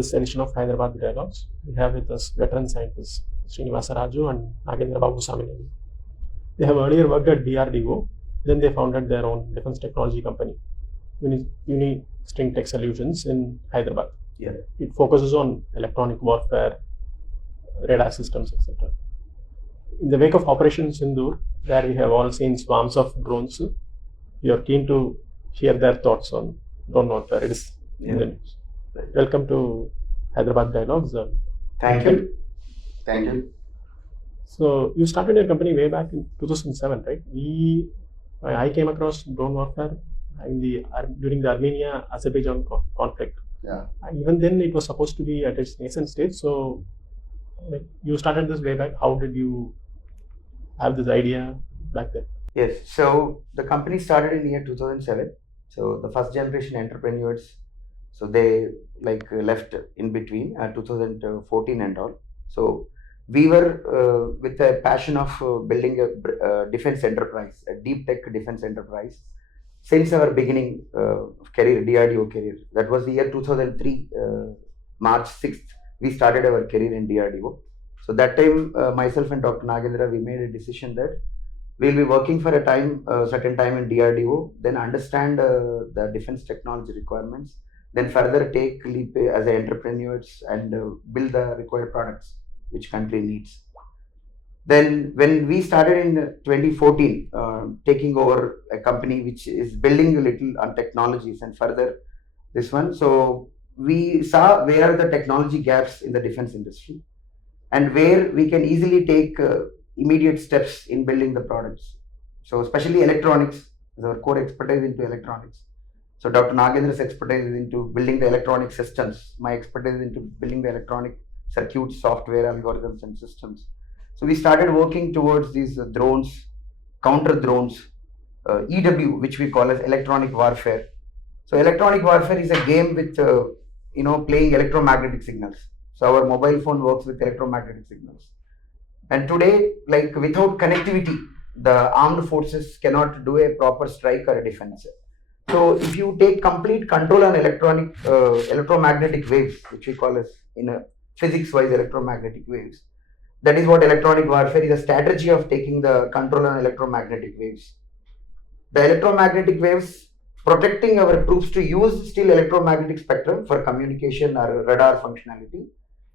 this edition of Hyderabad Dialogues. We have with us veteran scientists Srinivasa, Raju and Nagendra, Babu, Samineni. They have earlier worked at DRDO, then they founded their own defense technology company, Unistring Tech Solutions in Hyderabad. Yeah. It focuses on electronic warfare, radar systems, etc. In the wake of Operation Sindoor, where we have all seen swarms of drones, we are keen to hear their thoughts on drone warfare. It is in the news. Right. Welcome to Hyderabad Dialogues. Thank you. Thank you. So you started your company way back in 2007, right? I came across drone warfare during the Armenia-Azerbaijan conflict. Yeah. Even then, it was supposed to be at its nascent stage. So you started this way back. How did you have this idea back then? Yes. So the company started in year 2007. So the first generation entrepreneurs, so they left in between 2014 and all. So we were with a passion of building a defense enterprise, a deep tech defense enterprise, since our beginning career, DRDO career. That was the year 2003, March 6th. We started our career in DRDO. So that time, myself and Dr. Nagendra, we made a decision that we'll be working for a certain time in DRDO, then understand the defense technology requirements, then further take leap as entrepreneurs and build the required products which country needs. Then when we started in 2014, taking over a company which is building a little on technologies and further this one. So we saw where are the technology gaps in the defense industry and where we can easily take immediate steps in building the products. So especially electronics is our core expertise into electronics. So Dr. Nagendra's expertise is into building the electronic systems. My expertise is into building the electronic circuits, software, algorithms and systems. So we started working towards these drones, counter drones, EW, which we call as electronic warfare. So electronic warfare is a game with, playing electromagnetic signals. So our mobile phone works with electromagnetic signals. And today, without connectivity, the armed forces cannot do a proper strike or a defense. So if you take complete control on electromagnetic waves, which we call as in a physics-wise electromagnetic waves, that is what electronic warfare is, a strategy of taking the control on electromagnetic waves. The electromagnetic waves protecting our troops to use still electromagnetic spectrum for communication or radar functionality,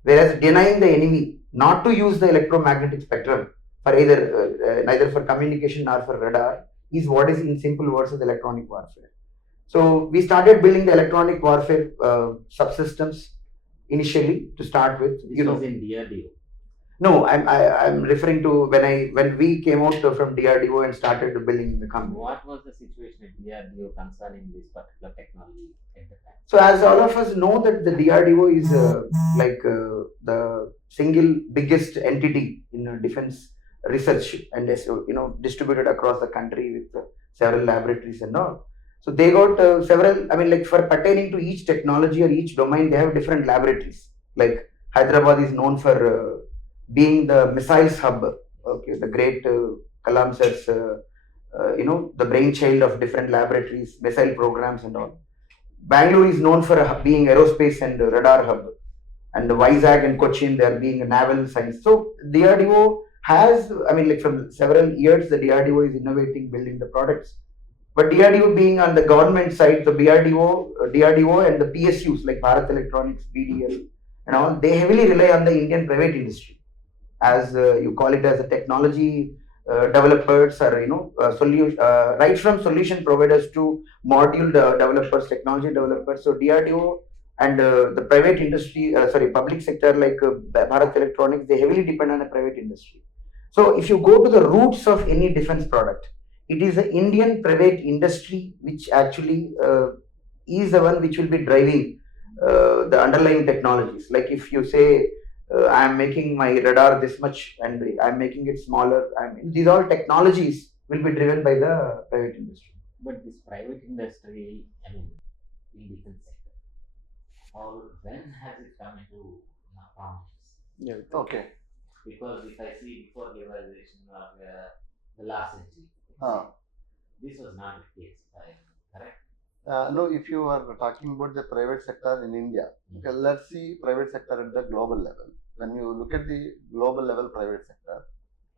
whereas denying the enemy not to use the electromagnetic spectrum for neither for communication or for radar is what is in simple words is electronic warfare. So we started building the electronic warfare subsystems initially to start with. This was in DRDO. No, I'm referring to when we came out from DRDO and started building the company. What was the situation at DRDO concerning this particular technology at the time? So as all of us know that the DRDO is the single biggest entity in defense research and distributed across the country with several laboratories and all. So they got several, for pertaining to each technology or each domain, they have different laboratories. Like Hyderabad is known for being the missiles hub, okay, the great Kalam sir's, the brainchild of different laboratories, missile programs and all. Bangalore is known for being aerospace and radar hub, and the Vizag and Cochin, they are being a naval science. So DRDO has, from several years, the DRDO is innovating, building the products. But DRDO being on the government side, the DRDO and the PSUs like Bharat Electronics, BDL, and all, they heavily rely on the Indian private industry, as you call it as a technology developers or right from solution providers to module developers, technology developers. So DRDO and the private industry, public sector like Bharat Electronics, they heavily depend on the private industry. So if you go to the roots of any defense product, it is the Indian private industry which actually is the one which will be driving the underlying technologies. Like if you say, I am making my radar this much and I am making it smaller, these all technologies will be driven by the private industry. But this private industry, in defense sector, or when has it come into prominence? Yeah. Okay. Because if I see before liberalization of the last century, this was not the case, if I am correct. No, if you are talking about the private sector in India, okay, let's see private sector at the global level. When you look at the global level private sector,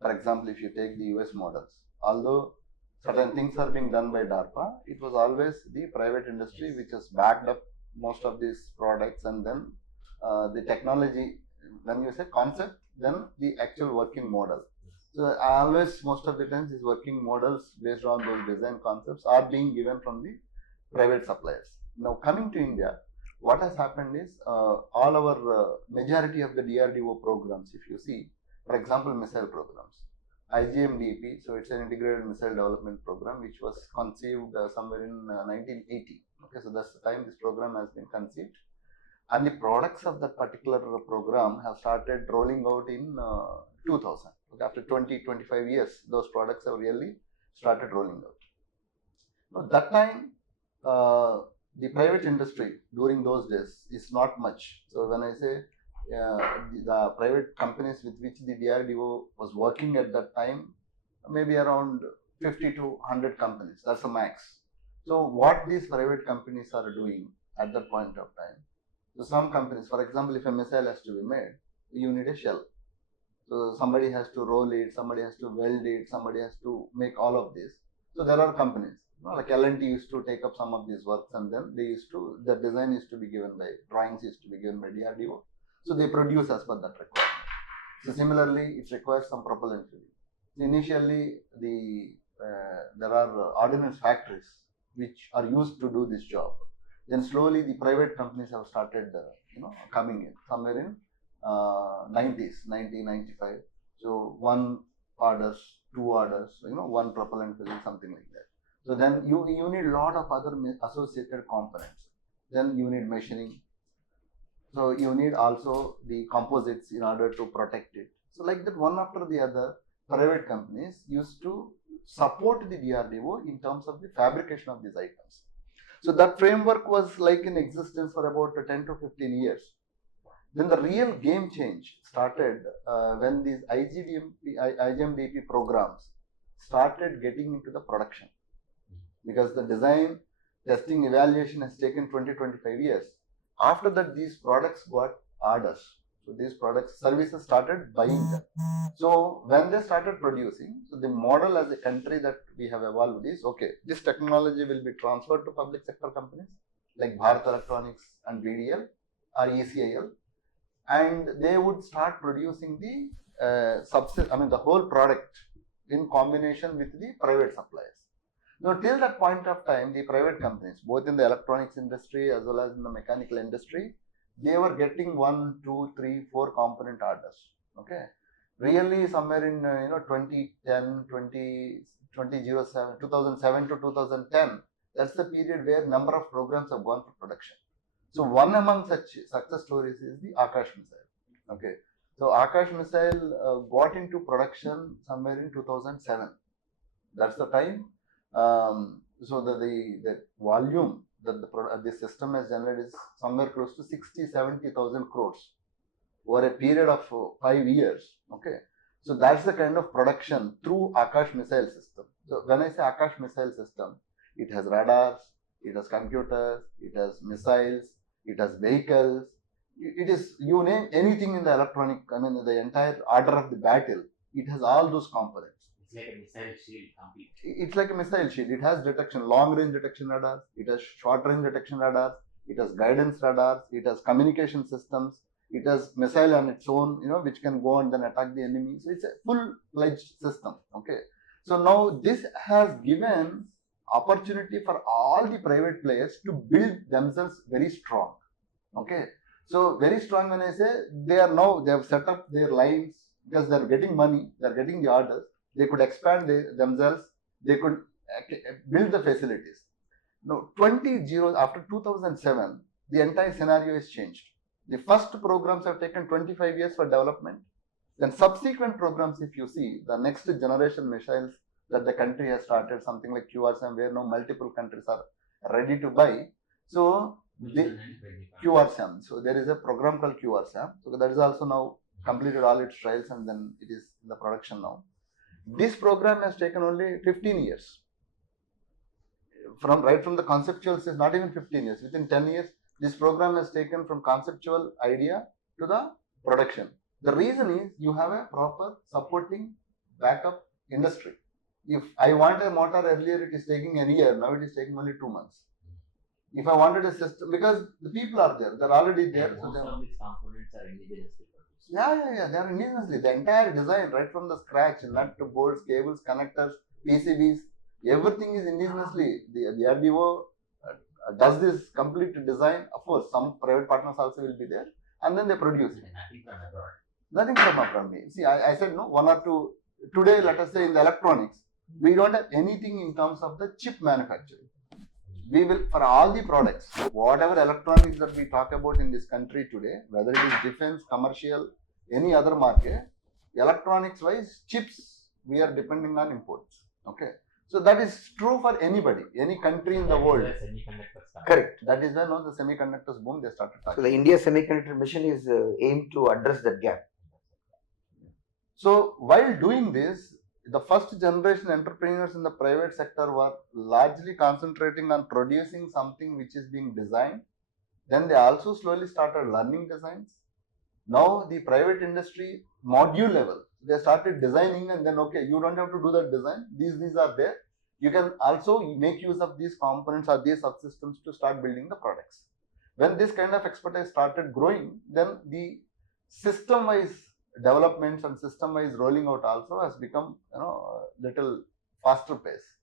for example, if you take the US models, although certain things are being done by DARPA, it was always the private industry which has backed up most of these products, and then the technology, when you say concept, then the actual working model. So always, most of the times, these working models based on those design concepts are being given from the private suppliers. Now coming to India, what has happened is all our majority of the DRDO programs, if you see, for example, missile programs, IGMDP, so it's an integrated missile development program which was conceived somewhere in 1980. Okay, so that's the time this program has been conceived, and the products of that particular program have started rolling out in 2000. Okay, after 20-25 years, those products have really started rolling out. Now that time, the private industry during those days is not much. So when I say the private companies with which the DRDO was working at that time, maybe around 50 to 100 companies. That's the max. So what these private companies are doing at that point of time. So some companies, for example, if a missile has to be made, you need a shell. So somebody has to roll it, somebody has to weld it, somebody has to make all of this. So there are companies, like L&T used to take up some of these works, and then the design used to be given by, drawings used to be given by DRDO. So they produce as per that requirement. So similarly, it requires some propellant filling. So initially, there are ordnance factories which are used to do this job. Then slowly the private companies have started, coming in somewhere in 90s, 1995. So one orders, two orders, one propellant filling, something like that. So then you need a lot of other associated components. Then you need machining. So you need also the composites in order to protect it. So like that, one after the other, private companies used to support the DRDO in terms of the fabrication of these items. So that framework was like in existence for about 10 to 15 years. Then the real game change started when these IGMDP programs started getting into the production. Because the design, testing, evaluation has taken 20-25 years. After that, these products got orders. So these products, services started buying them. So when they started producing, so the model as a country that we have evolved is, okay, this technology will be transferred to public sector companies like Bharat Electronics and BDL or ECIL, and they would start producing the whole product in combination with the private suppliers. Now, till that point of time, the private companies, both in the electronics industry as well as in the mechanical industry, they were getting 1, 2, 3, 4 component orders. Okay, really somewhere in 2010, 2007 to 2010, that's the period where number of programs have gone to production. So one among such success stories is the Akash missile. Okay, so Akash missile got into production somewhere in 2007. That's the time. So the volume that the system has generated is somewhere close to 60-70,000 crores over a period of 5 years. Okay, so that's the kind of production through Akash missile system. So when I say Akash missile system, it has radars, it has computers, it has missiles, it has vehicles. It is, you name anything in the electronic, the entire order of the battle, it has all those components. It's like a missile shield complete. It's like a missile shield. It has detection, long range detection radars, it has short range detection radars, it has guidance radars, it has communication systems, it has missile on its own, which can go and then attack the enemy. So it's a full-fledged system. Okay. So now this has given opportunity for all the private players to build themselves very strong. Okay. So very strong, when I say they have set up their lines because they are getting money, they are getting the orders. They could expand themselves, they could build the facilities. Now, after 2007, the entire scenario has changed. The first programs have taken 25 years for development. Then subsequent programs, if you see, the next generation missiles that the country has started, something like QRSAM, where now multiple countries are ready to buy. So, QRSAM. So, there is a program called QRSAM. So, that is also now completed all its trials, and then it is in the production now. This program has taken only 15 years. right from the conceptual stage, not even 15 years, within 10 years, this program has taken from conceptual idea to the production. The reason is you have a proper supporting backup industry. If I want a motor earlier, it is taking a year, now it is taking only 2 months. If I wanted a system, because the people are there, they're already there. And So most of these components are indigenously produced. yeah, they are indigenously. The entire design, right from the scratch, nut, boards, cables, connectors, PCBs, everything is indigenously. The DRDO does this complete design. Of course, some private partners also will be there, and then they produce it. Nothing from abroad. Nothing from me. See, I said no, one or two. Today, let us say in the electronics, we don't have anything in terms of the chip manufacturing. We will, for all the products, whatever electronics that we talk about in this country today, whether it is defense, commercial, any other market, electronics wise, chips, we are depending on imports. Okay. So that is true for anybody, any country in the world. Correct. That is when the semiconductors boom, they started talking. So the India Semiconductor Mission is aimed to address that gap. So while doing this, the first generation entrepreneurs in the private sector were largely concentrating on producing something which is being designed. Then they also slowly started learning designs. Now the private industry, module level, they started designing, and then okay, you don't have to do that design. These are there. You can also make use of these components or these subsystems to start building the products. When this kind of expertise started growing, then the system-wise developments and system-wise rolling out also has become little faster pace.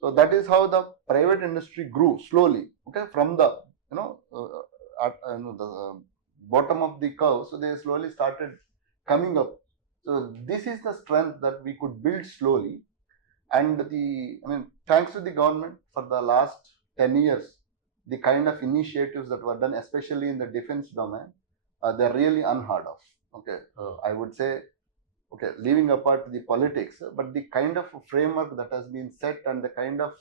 So that is how the private industry grew slowly. Okay, from the bottom of the curve, so they slowly started coming up. So this is the strength that we could build slowly, and thanks to the government for the last 10 years, the kind of initiatives that were done, especially in the defense domain, they're really unheard of. Okay, I would say, okay, leaving apart the politics, but the kind of framework that has been set and the kind of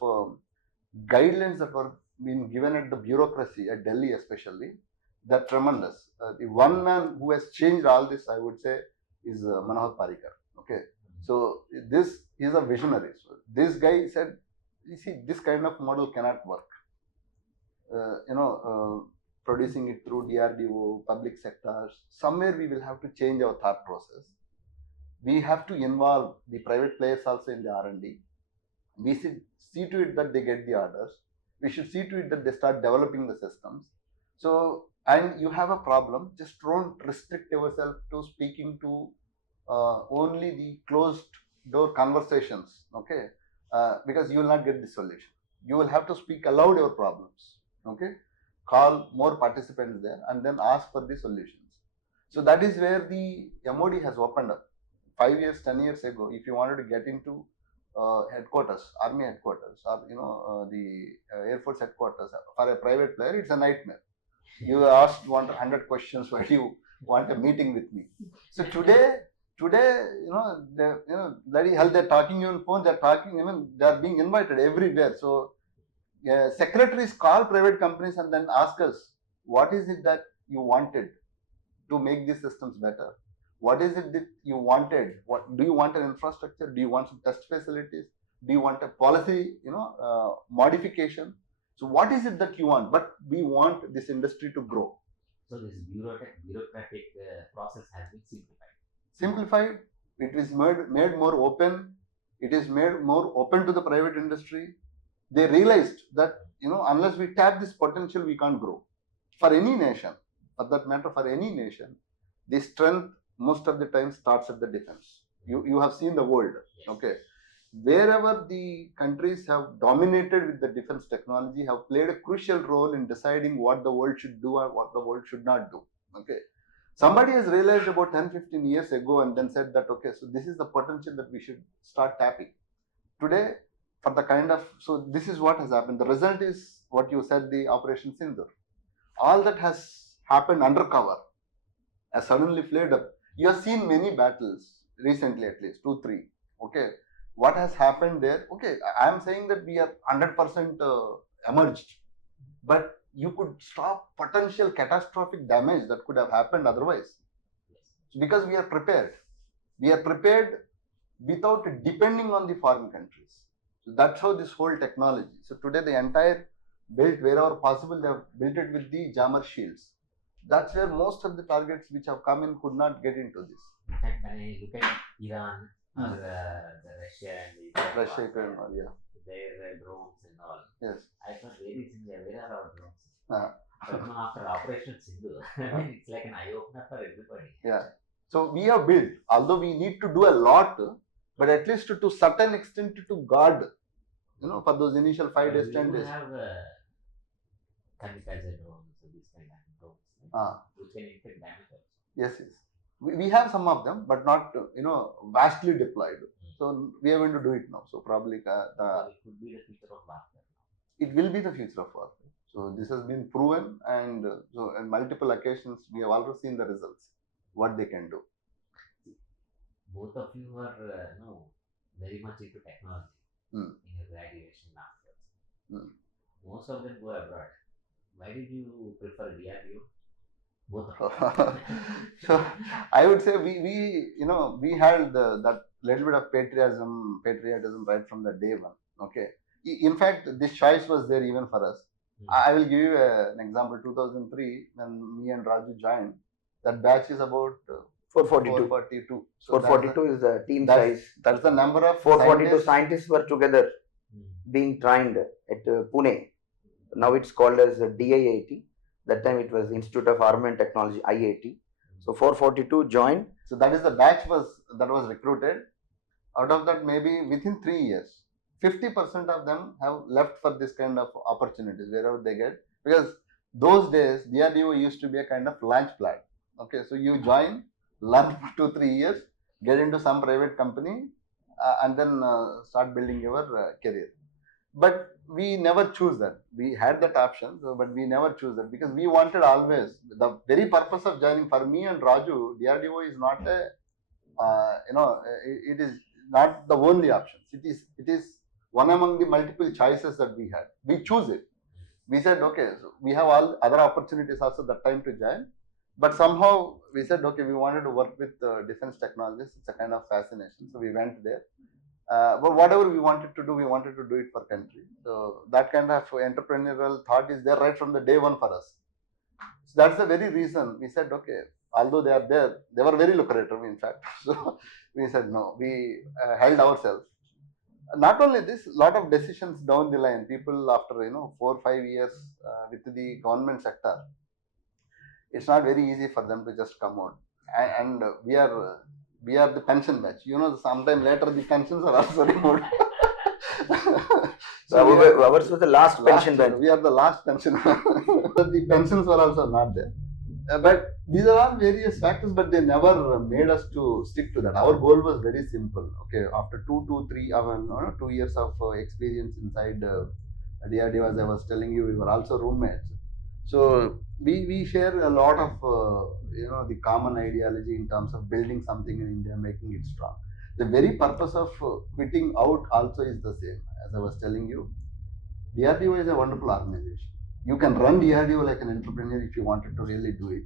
guidelines that were being given at the bureaucracy at Delhi especially, they're tremendous. The one man who has changed all this, I would say, is Manohar Parrikar. Okay, so this is a visionary. So this guy said, you see, this kind of model cannot work. Producing it through DRDO, public sectors, somewhere we will have to change our thought process. We have to involve the private players also in the R&D. We should see to it that they get the orders. We should see to it that they start developing the systems. So, and you have a problem, just don't restrict yourself to speaking to only the closed door conversations, okay? Because you will not get the solution. You will have to speak aloud your problems, okay? Call more participants there and then ask for the solutions. So that is where the MOD has opened up. 5 years, 10 years ago, if you wanted to get into headquarters, army headquarters, or the Air Force headquarters, for a private player, it's a nightmare. You asked 100 questions, why do you want a meeting with me? So today, bloody hell, they're talking on phone, they're talking, they're being invited everywhere. So secretaries call private companies and then ask us, what is it that you wanted to make these systems better? What is it that you wanted? What do you want an infrastructure? Do you want some test facilities? Do you want a policy, modification? So what is it that you want? But we want this industry to grow. So this bureaucratic process has been simplified. Simplified. It is made more open. It is made more open to the private industry. They realized that unless we tap this potential, we can't grow. For any nation, for that matter, for any nation, the strength most of the time starts at the defense. You have seen the world, okay? Wherever the countries have dominated with the defense technology, have played a crucial role in deciding what the world should do and what the world should not do, okay? Somebody has realized about 10-15 years ago and then said that, okay, so this is the potential that we should start tapping. Today, for the kind of, so this is what has happened. The result is what you said, the Operation Sindoor. All that has happened undercover has suddenly flared up. You have seen many battles recently, at least 2-3. Okay, what has happened there? Okay, I am saying that we are 100% emerged, but you could stop potential catastrophic damage that could have happened otherwise, because we are prepared. We are prepared without depending on the foreign countries. So that's how this whole technology. So today the entire built wherever possible, they have built it with the jammer shields. That's where most of the targets which have come in could not get into this. In fact, when I look at Iran or the Russia and the Ukraine Russia, war, Ukraine war, yeah. their drones and all, Yes. I thought, where are our drones? Uh, But now after Operation Sindoor, I mean, it's like an eye-opener for everybody. Yeah. So we have built, although we need to do a lot, but at least to certain extent to guard, for those initial 5 days, 10 days. We have kamikaze drones, so this kind of drones, which can inflict damage also. Yes, yes. We have some of them, but not, vastly deployed. So we are going to do it now. So probably So it could be the future of warfare. it will be the future of warfare. So this has been proven, and so on multiple occasions we have already seen the results, what they can do. Both of you are very much into technology in your graduation afterwards. Most of them go abroad. Why did you prefer DRDO? Both of them. So I would say we had that little bit of patriotism right from the day one. Okay. In fact, this choice was there even for us. I will give you an example. 2003, when me and Raju joined, that batch is about 442. So 442 is the team that's, size. that's the number of 442 scientists were together being trained at Pune. Now it's called as DIIT. That time it was Institute of Armament and Technology, IIT. So 442 joined. So that is the batch that was recruited. Out of that, maybe within 3 years, 50% of them have left for this kind of opportunities wherever they get, because those days DRDO used to be a kind of launch pad. Okay, so you join, learn for 2-3 years, get into some private company, and then start building your career. But we never choose that. We had that option, but we never choose that because we wanted always the very purpose of joining for me and Raju. DRDO is not it is not the only option. It is one among the multiple choices that we had. We choose it. We said, okay, so we have all other opportunities also that time to join. But somehow we said, okay, we wanted to work with defense technologies. It's a kind of fascination. So we went there. But whatever we wanted to do it for country. So that kind of entrepreneurial thought is there right from the day one for us. So that's the very reason we said, okay, although they are there, they were very lucrative in fact. So we said, no, we held ourselves. Not only this, lot of decisions down the line, people after 4 or 5 years with the government sector, it's not very easy for them to just come out. And we are the pension batch. Sometime later the pensions are also removed. So ours was the last pension batch. We are the last pension. The pensions were also not there. But these are all various factors, but they never made us to stick to that. Our goal was very simple. Okay, after 2 years of experience inside DRDO, as I was telling you, we were also roommates. So we share a lot of the common ideology in terms of building something in India, making it strong. The very purpose of quitting out also is the same. As I was telling you, DRDO is a wonderful organization. You can run DRDO like an entrepreneur if you wanted to really do it,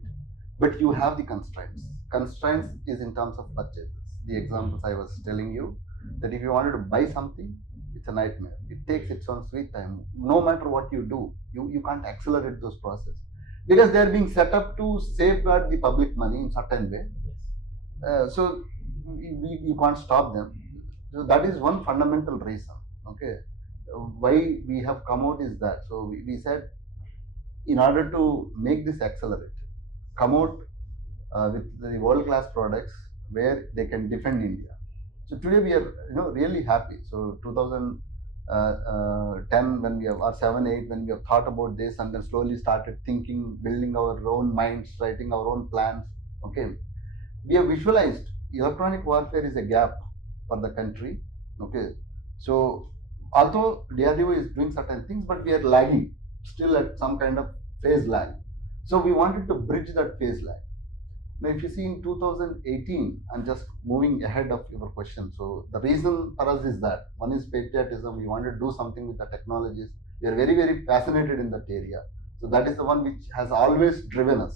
but you have the constraints. Constraints is in terms of purchases. The examples I was telling you, that if you wanted to buy something, it's a nightmare. It takes its own sweet time. No matter what you do, you can't accelerate those processes because they are being set up to safeguard the public money in certain way. So you can't stop them. So that is one fundamental reason. Okay, why we have come out is that. So we said, in order to make this accelerate, come out with the world-class products where they can defend India. So today we are really happy. So 2010 when we have, or 7, 8 when we have thought about this and then slowly started thinking, building our own minds, writing our own plans. Okay, we have visualized electronic warfare is a gap for the country. Okay, so although DRDO is doing certain things, but we are lagging still at some kind of phase lag. So we wanted to bridge that phase lag. Now, if you see in 2018, I'm just moving ahead of your question. So the reason for us is that one is patriotism. We wanted to do something with the technologies. We are very, very fascinated in that area. So that is the one which has always driven us.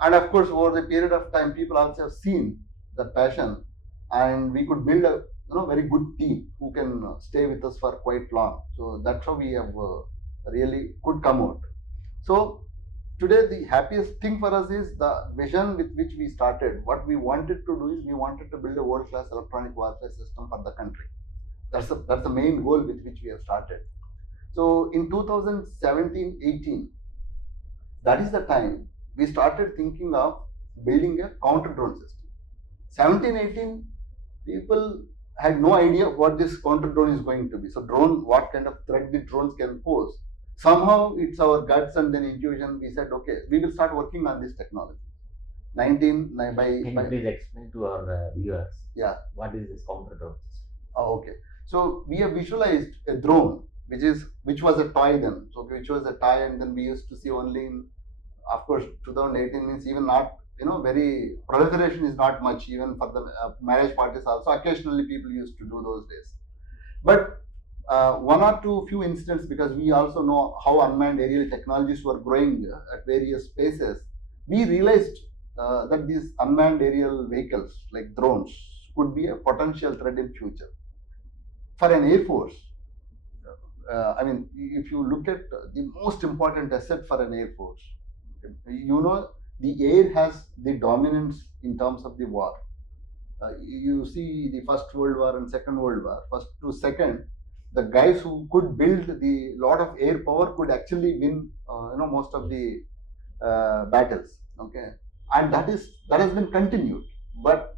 And of course, over the period of time, people also have seen that passion, and we could build a very good team who can stay with us for quite long. So that's how we have really could come out. So today the happiest thing for us is the vision with which we started. What we wanted to do is we wanted to build a world-class electronic warfare system for the country. That's the main goal with which we have started. So in 2017-18, that is the time we started thinking of building a counter drone system. 17-18, people had no idea what this counter drone is going to be. So drone, what kind of threat the drones can pose. Somehow it's our guts and then intuition. We said, okay, we will start working on this technology. Can you please explain to our viewers? Yeah. What is this counter drone system? Oh, okay. So we have visualized a drone, which was a toy then. So which was a toy, and then we used to see only in, of course, 2018 means even not, very proliferation is not much even for the marriage parties also. Occasionally people used to do those days. But one or few incidents, because we also know how unmanned aerial technologies were growing at various spaces, we realized that these unmanned aerial vehicles like drones could be a potential threat in future. For an Air Force, if you look at the most important asset for an Air Force, the air has the dominance in terms of the war. You see the First World War and Second World War, first to second, the guys who could build the lot of air power could actually win, most of the battles. Okay, and that has been continued. But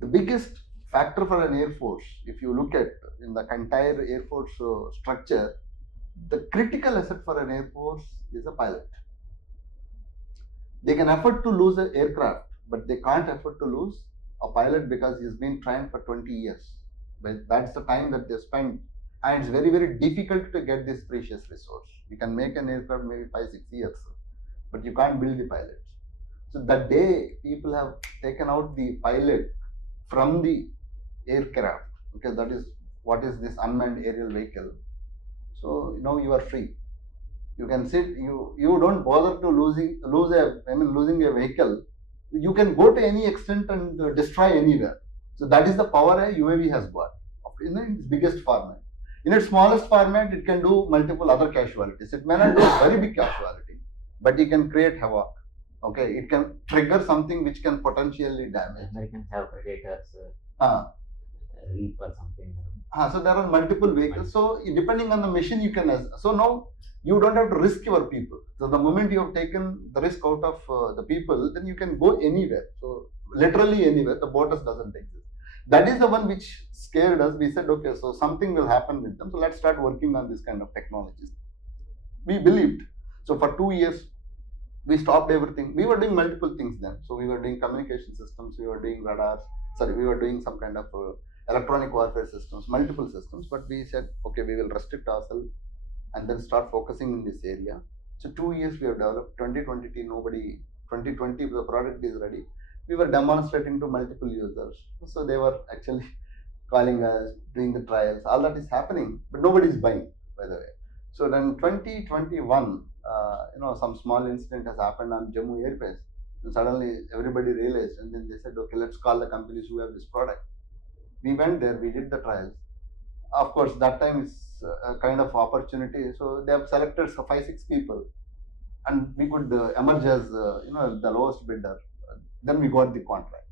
the biggest factor for an Air Force, if you look at in the entire Air Force structure, the critical asset for an Air Force is a pilot. They can afford to lose an aircraft, but they can't afford to lose a pilot because he's been trained for 20 years. But that's the time that they spend, and it's very, very difficult to get this precious resource. You can make an aircraft maybe 5-6 years, but you can't build the pilots. So that day people have taken out the pilot from the aircraft. Okay, that is what is this unmanned aerial vehicle. So you are free. You can sit. You don't bother to losing a vehicle. You can go to any extent and destroy anywhere. So that is the power a UAV has got in its biggest format. In its smallest format, it can do multiple other casualties. It may not do very big casualty, but it can create havoc. Okay, it can trigger something which can potentially damage. Americans have Predators, Reap or something. So there are multiple vehicles. So depending on the mission, you can. So now you don't have to risk your people. So the moment you have taken the risk out of the people, then you can go anywhere. So literally anywhere. The borders doesn't exist. That is the one which scared us. We said, okay, so something will happen with them. So let's start working on this kind of technologies. We believed. So for 2 years, we stopped everything. We were doing multiple things then. So we were doing communication systems. We were doing radars. We were doing some kind of electronic warfare systems, multiple systems. But we said, okay, we will restrict ourselves and then start focusing in this area. So 2 years we have developed. 2020, 2020 the product is ready. We were demonstrating to multiple users. So they were actually calling us, doing the trials. All that is happening, but nobody is buying, by the way. So then 2021, some small incident has happened on Jammu airbase. And suddenly everybody realized, and then they said, okay, let's call the companies who have this product. We went there, we did the trials. Of course, that time is a kind of opportunity. So they have selected 5-6 people, and we could emerge as the lowest bidder. Then we got the contract.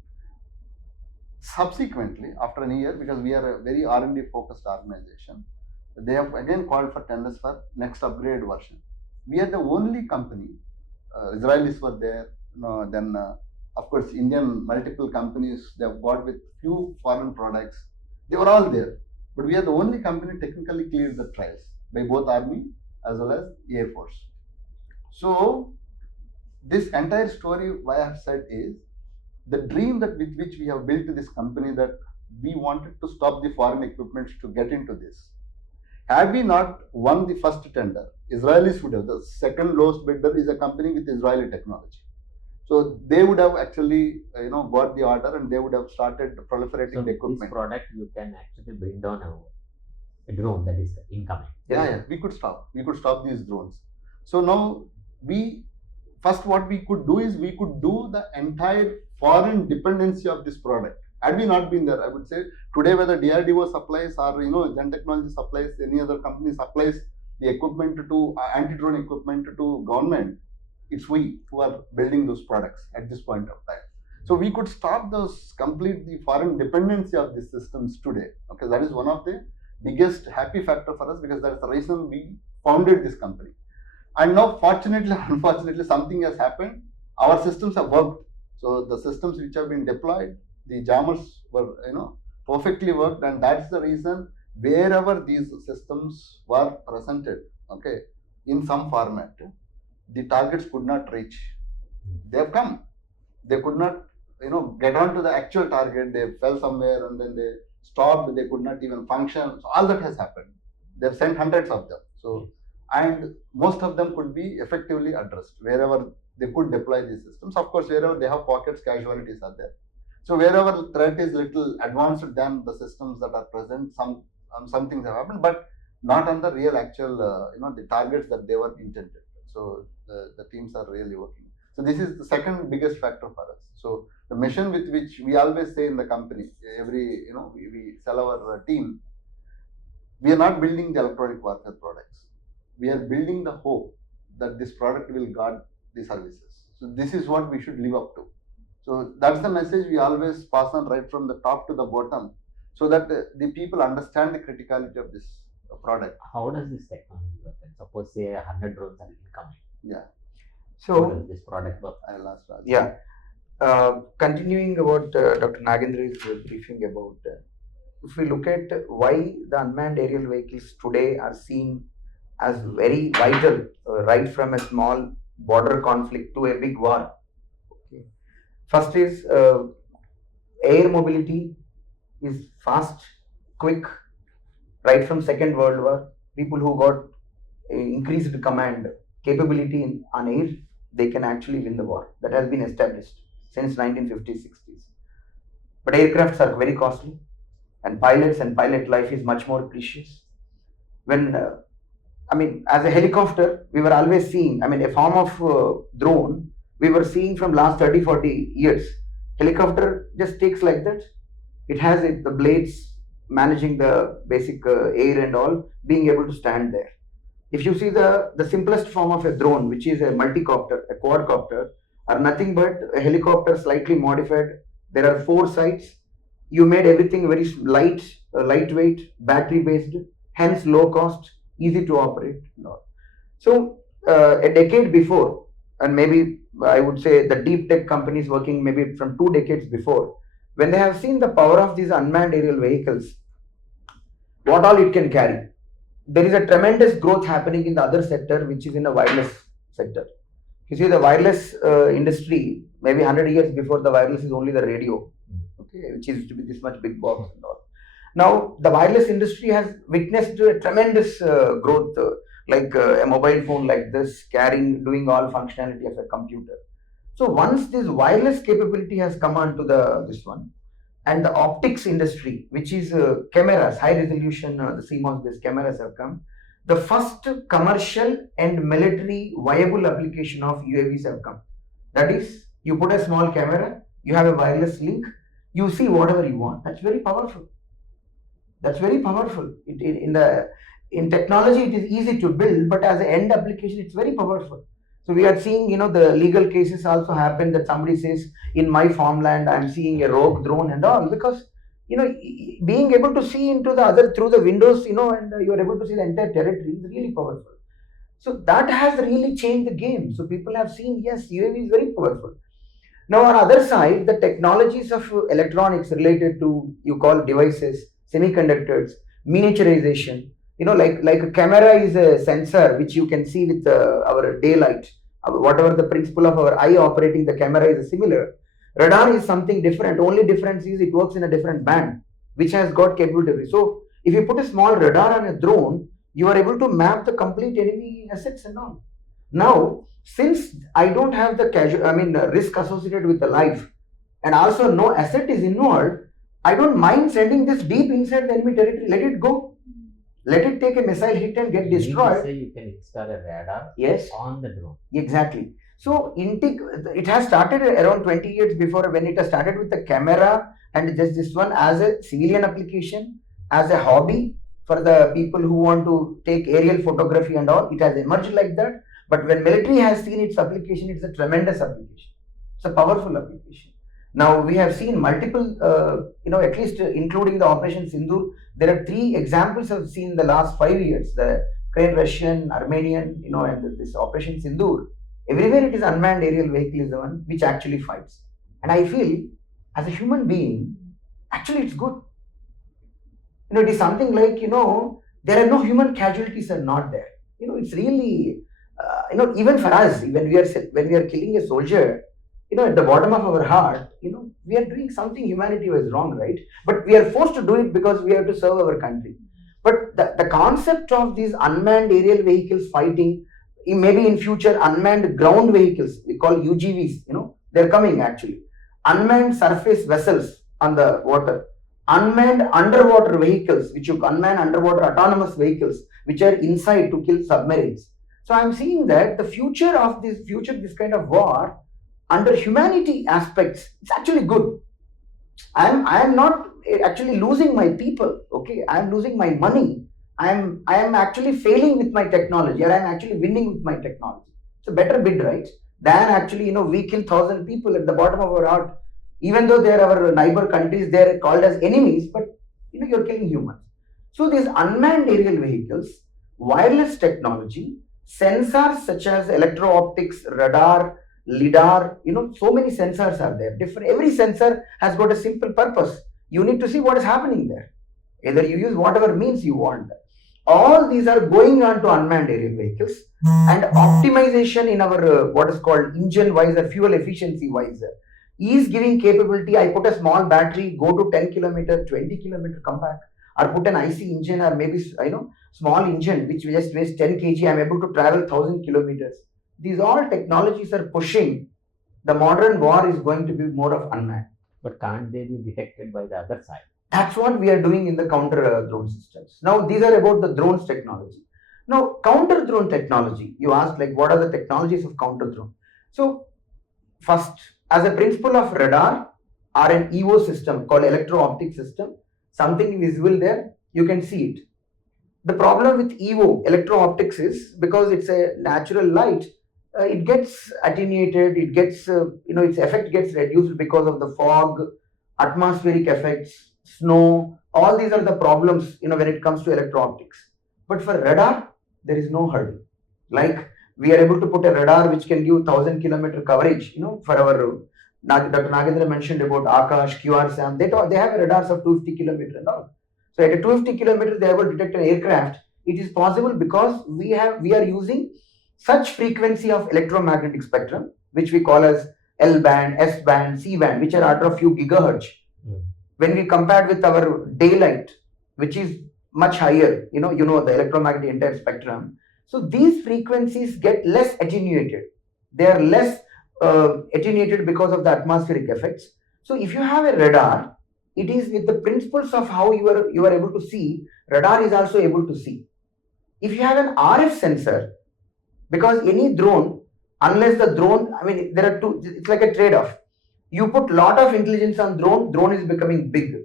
Subsequently, after a year, because we are a very R&D focused organization, they have again called for tenders for next upgrade version. We are the only company. Israelis were there. Then of course Indian multiple companies, they have got with few foreign products. They were all there. But we are the only company technically cleared the trials by both Army as well as Air Force. So this entire story, why I have said is the dream that with which we have built this company, that we wanted to stop the foreign equipment to get into this. Had we not won the first tender, Israelis would have. The second lowest bidder is a company with Israeli technology. So they would have actually, got the order, and they would have started proliferating the equipment. This product you can actually bring down a drone that is incoming. Yeah, we could stop. We could stop these drones. So now what we could do is we could do the entire foreign dependency of this product. Had we not been there, I would say today whether DRDO supplies or Gen Technology supplies, any other company supplies the equipment to anti-drone equipment to government, it's we who are building those products at this point of time. So we could stop those the foreign dependency of these systems today. Okay, that is one of the biggest happy factor for us, because that's the reason we founded this company. And now, fortunately, unfortunately, something has happened. Our systems have worked. So the systems which have been deployed, the jammers were, perfectly worked, and that's the reason wherever these systems were presented, okay, in some format, the targets could not reach. They have come. They could not, get on to the actual target. They fell somewhere and then they stopped. They could not even function. So all that has happened. They've sent hundreds of them. So, and most of them could be effectively addressed wherever they could deploy these systems. Of course, wherever they have pockets, casualties are there. So wherever threat is little advanced than the systems that are present, some things have happened, but not on the real actual, the targets that they were intended. So the teams are really working. So this is the second biggest factor for us. So the mission with which we always say in the company, we sell our team, we are not building the electronic warfare products. We are building the hope that this product will guard the services. So this is what we should live up to. So that's the message we always pass on right from the top to the bottom, so that the people understand the criticality of this product. How does this technology work? Suppose say 100 drones are incoming. Yeah. How So does this product work? I'll ask Raju. yeah, continuing what Dr. Nagendra is briefing about, if we look at why the unmanned aerial vehicles today are seen as very vital, right from a small border conflict to a big war. Okay. First is air mobility is fast, quick, right from Second World War. People who got increased command capability on air, they can actually win the war. That has been established since 1950s, 60s. But aircrafts are very costly, and pilot life is much more precious. When as a helicopter, we were always seeing, a form of drone, we were seeing from last 30, 40 years. Helicopter just takes like that. It has the blades managing the basic air and all, being able to stand there. If you see the simplest form of a drone, which is a multicopter, a quadcopter, are nothing but a helicopter slightly modified. There are 4 sides. You made everything very lightweight, battery based, hence low cost, easy to operate. So a decade before, and maybe I would say the deep tech companies working maybe from 2 decades before, when they have seen the power of these unmanned aerial vehicles, what all it can carry, there is a tremendous growth happening in the other sector, which is in the wireless sector. You see, the wireless industry, maybe 100 years before, the wireless is only the radio, okay, which is to be this much big box and all. Now, the wireless industry has witnessed a tremendous growth, like a mobile phone like this, doing all functionality of a computer. So once this wireless capability has come onto this one, and the optics industry, which is cameras, high resolution, the CMOS based cameras have come, the first commercial and military viable application of UAVs have come. That is, you put a small camera, you have a wireless link, you see whatever you want. That's very powerful. That's very powerful. In technology, it is easy to build, but as an end application, it's very powerful. So we are seeing, the legal cases also happen that somebody says, in my farmland, I'm seeing a rogue drone and all, because, being able to see into the other through the windows, and you are able to see the entire territory is really powerful. So that has really changed the game. So people have seen, yes, UAV is very powerful. Now on the other side, the technologies of electronics related to, you call devices, semiconductors, miniaturization, like a camera is a sensor which you can see with our daylight. Whatever the principle of our eye operating the camera is similar. Radar is something different. Only difference is it works in a different band, which has got capability. So if you put a small radar on a drone, you are able to map the complete enemy assets and all. Now, since I don't have the risk associated with the life, and also no asset is involved, I don't mind sending this deep inside the enemy territory. Let it go. Let it take a missile hit and get destroyed. You say you can install a radar yes. on the drone. Exactly. So it has started around 20 years before, when it has started with the camera and just this one as a civilian application, as a hobby for the people who want to take aerial photography and all. It has emerged like that. But when military has seen its application, it's a tremendous application. It's a powerful application. Now we have seen multiple, at least including the Operation Sindoor, there are 3 examples I've seen in the last 5 years: the Ukraine, Russian, Armenian, and this Operation Sindoor. Everywhere it is unmanned aerial vehicle is the one which actually fights. And I feel, as a human being, actually it's good. It is something like, there are no human casualties are not there. It's really, even for us, when we are killing a soldier, at the bottom of our heart, we are doing something humanity was wrong, right? But we are forced to do it because we have to serve our country. But the concept of these unmanned aerial vehicles fighting, maybe in future unmanned ground vehicles, we call UGVs, they're coming actually. Unmanned surface vessels on the water, unmanned underwater vehicles, unmanned underwater autonomous vehicles, which are inside to kill submarines. So I'm seeing that the future, this kind of war, under humanity aspects, it's actually good. I am not actually losing my people, okay? I am losing my money. I am actually failing with my technology, or I am actually winning with my technology. It's a better bid, right? Than actually, we kill 1,000 people at the bottom of our heart. Even though they are our neighbor countries, they are called as enemies, but you're killing humans. So these unmanned aerial vehicles, wireless technology, sensors such as electro-optics, radar, lidar, so many sensors are there. Every sensor has got a simple purpose. You need to see what is happening there. Either you use whatever means you want. All these are going on to unmanned aerial vehicles, and optimization in our what is called engine wise or fuel efficiency wise is giving capability. I put a small battery, go to 10 kilometer, 20 kilometer, come back, or put an IC engine, or maybe small engine which just weighs 10 kg. I'm able to travel 1,000 kilometers. These all technologies are pushing. The modern war is going to be more of unmanned. But can't they be detected by the other side? That's what we are doing in the counter drone systems. Now, these are about the drones technology. Now, counter drone technology, you asked like what are the technologies of counter drone? So, first, as a principle of radar or an EO system called electro-optic system, something visible there, you can see it. The problem with EO, electro-optics, is because it's a natural light, it gets attenuated, it gets, its effect gets reduced because of the fog, atmospheric effects, snow. All these are the problems, when it comes to electro-optics. But for radar, there is no hurdle. Like we are able to put a radar which can give 1,000 kilometer coverage, for our, Dr. Nagendra mentioned about Akash, QRSAM, they have radars of 250 kilometer and all. So at a 250 kilometer, they are able to detect an aircraft. It is possible because we are using such frequency of electromagnetic spectrum, which we call as L band, S band, C band, which are under a few gigahertz. When we compare with our daylight, which is much higher, the electromagnetic entire spectrum. So these frequencies get less attenuated. They are less attenuated because of the atmospheric effects. So if you have a radar, it is with the principles of how you are able to see, radar is also able to see. If you have an RF sensor, because any drone, unless the drone, there are two, it's like a trade-off. You put lot of intelligence on drone is becoming big.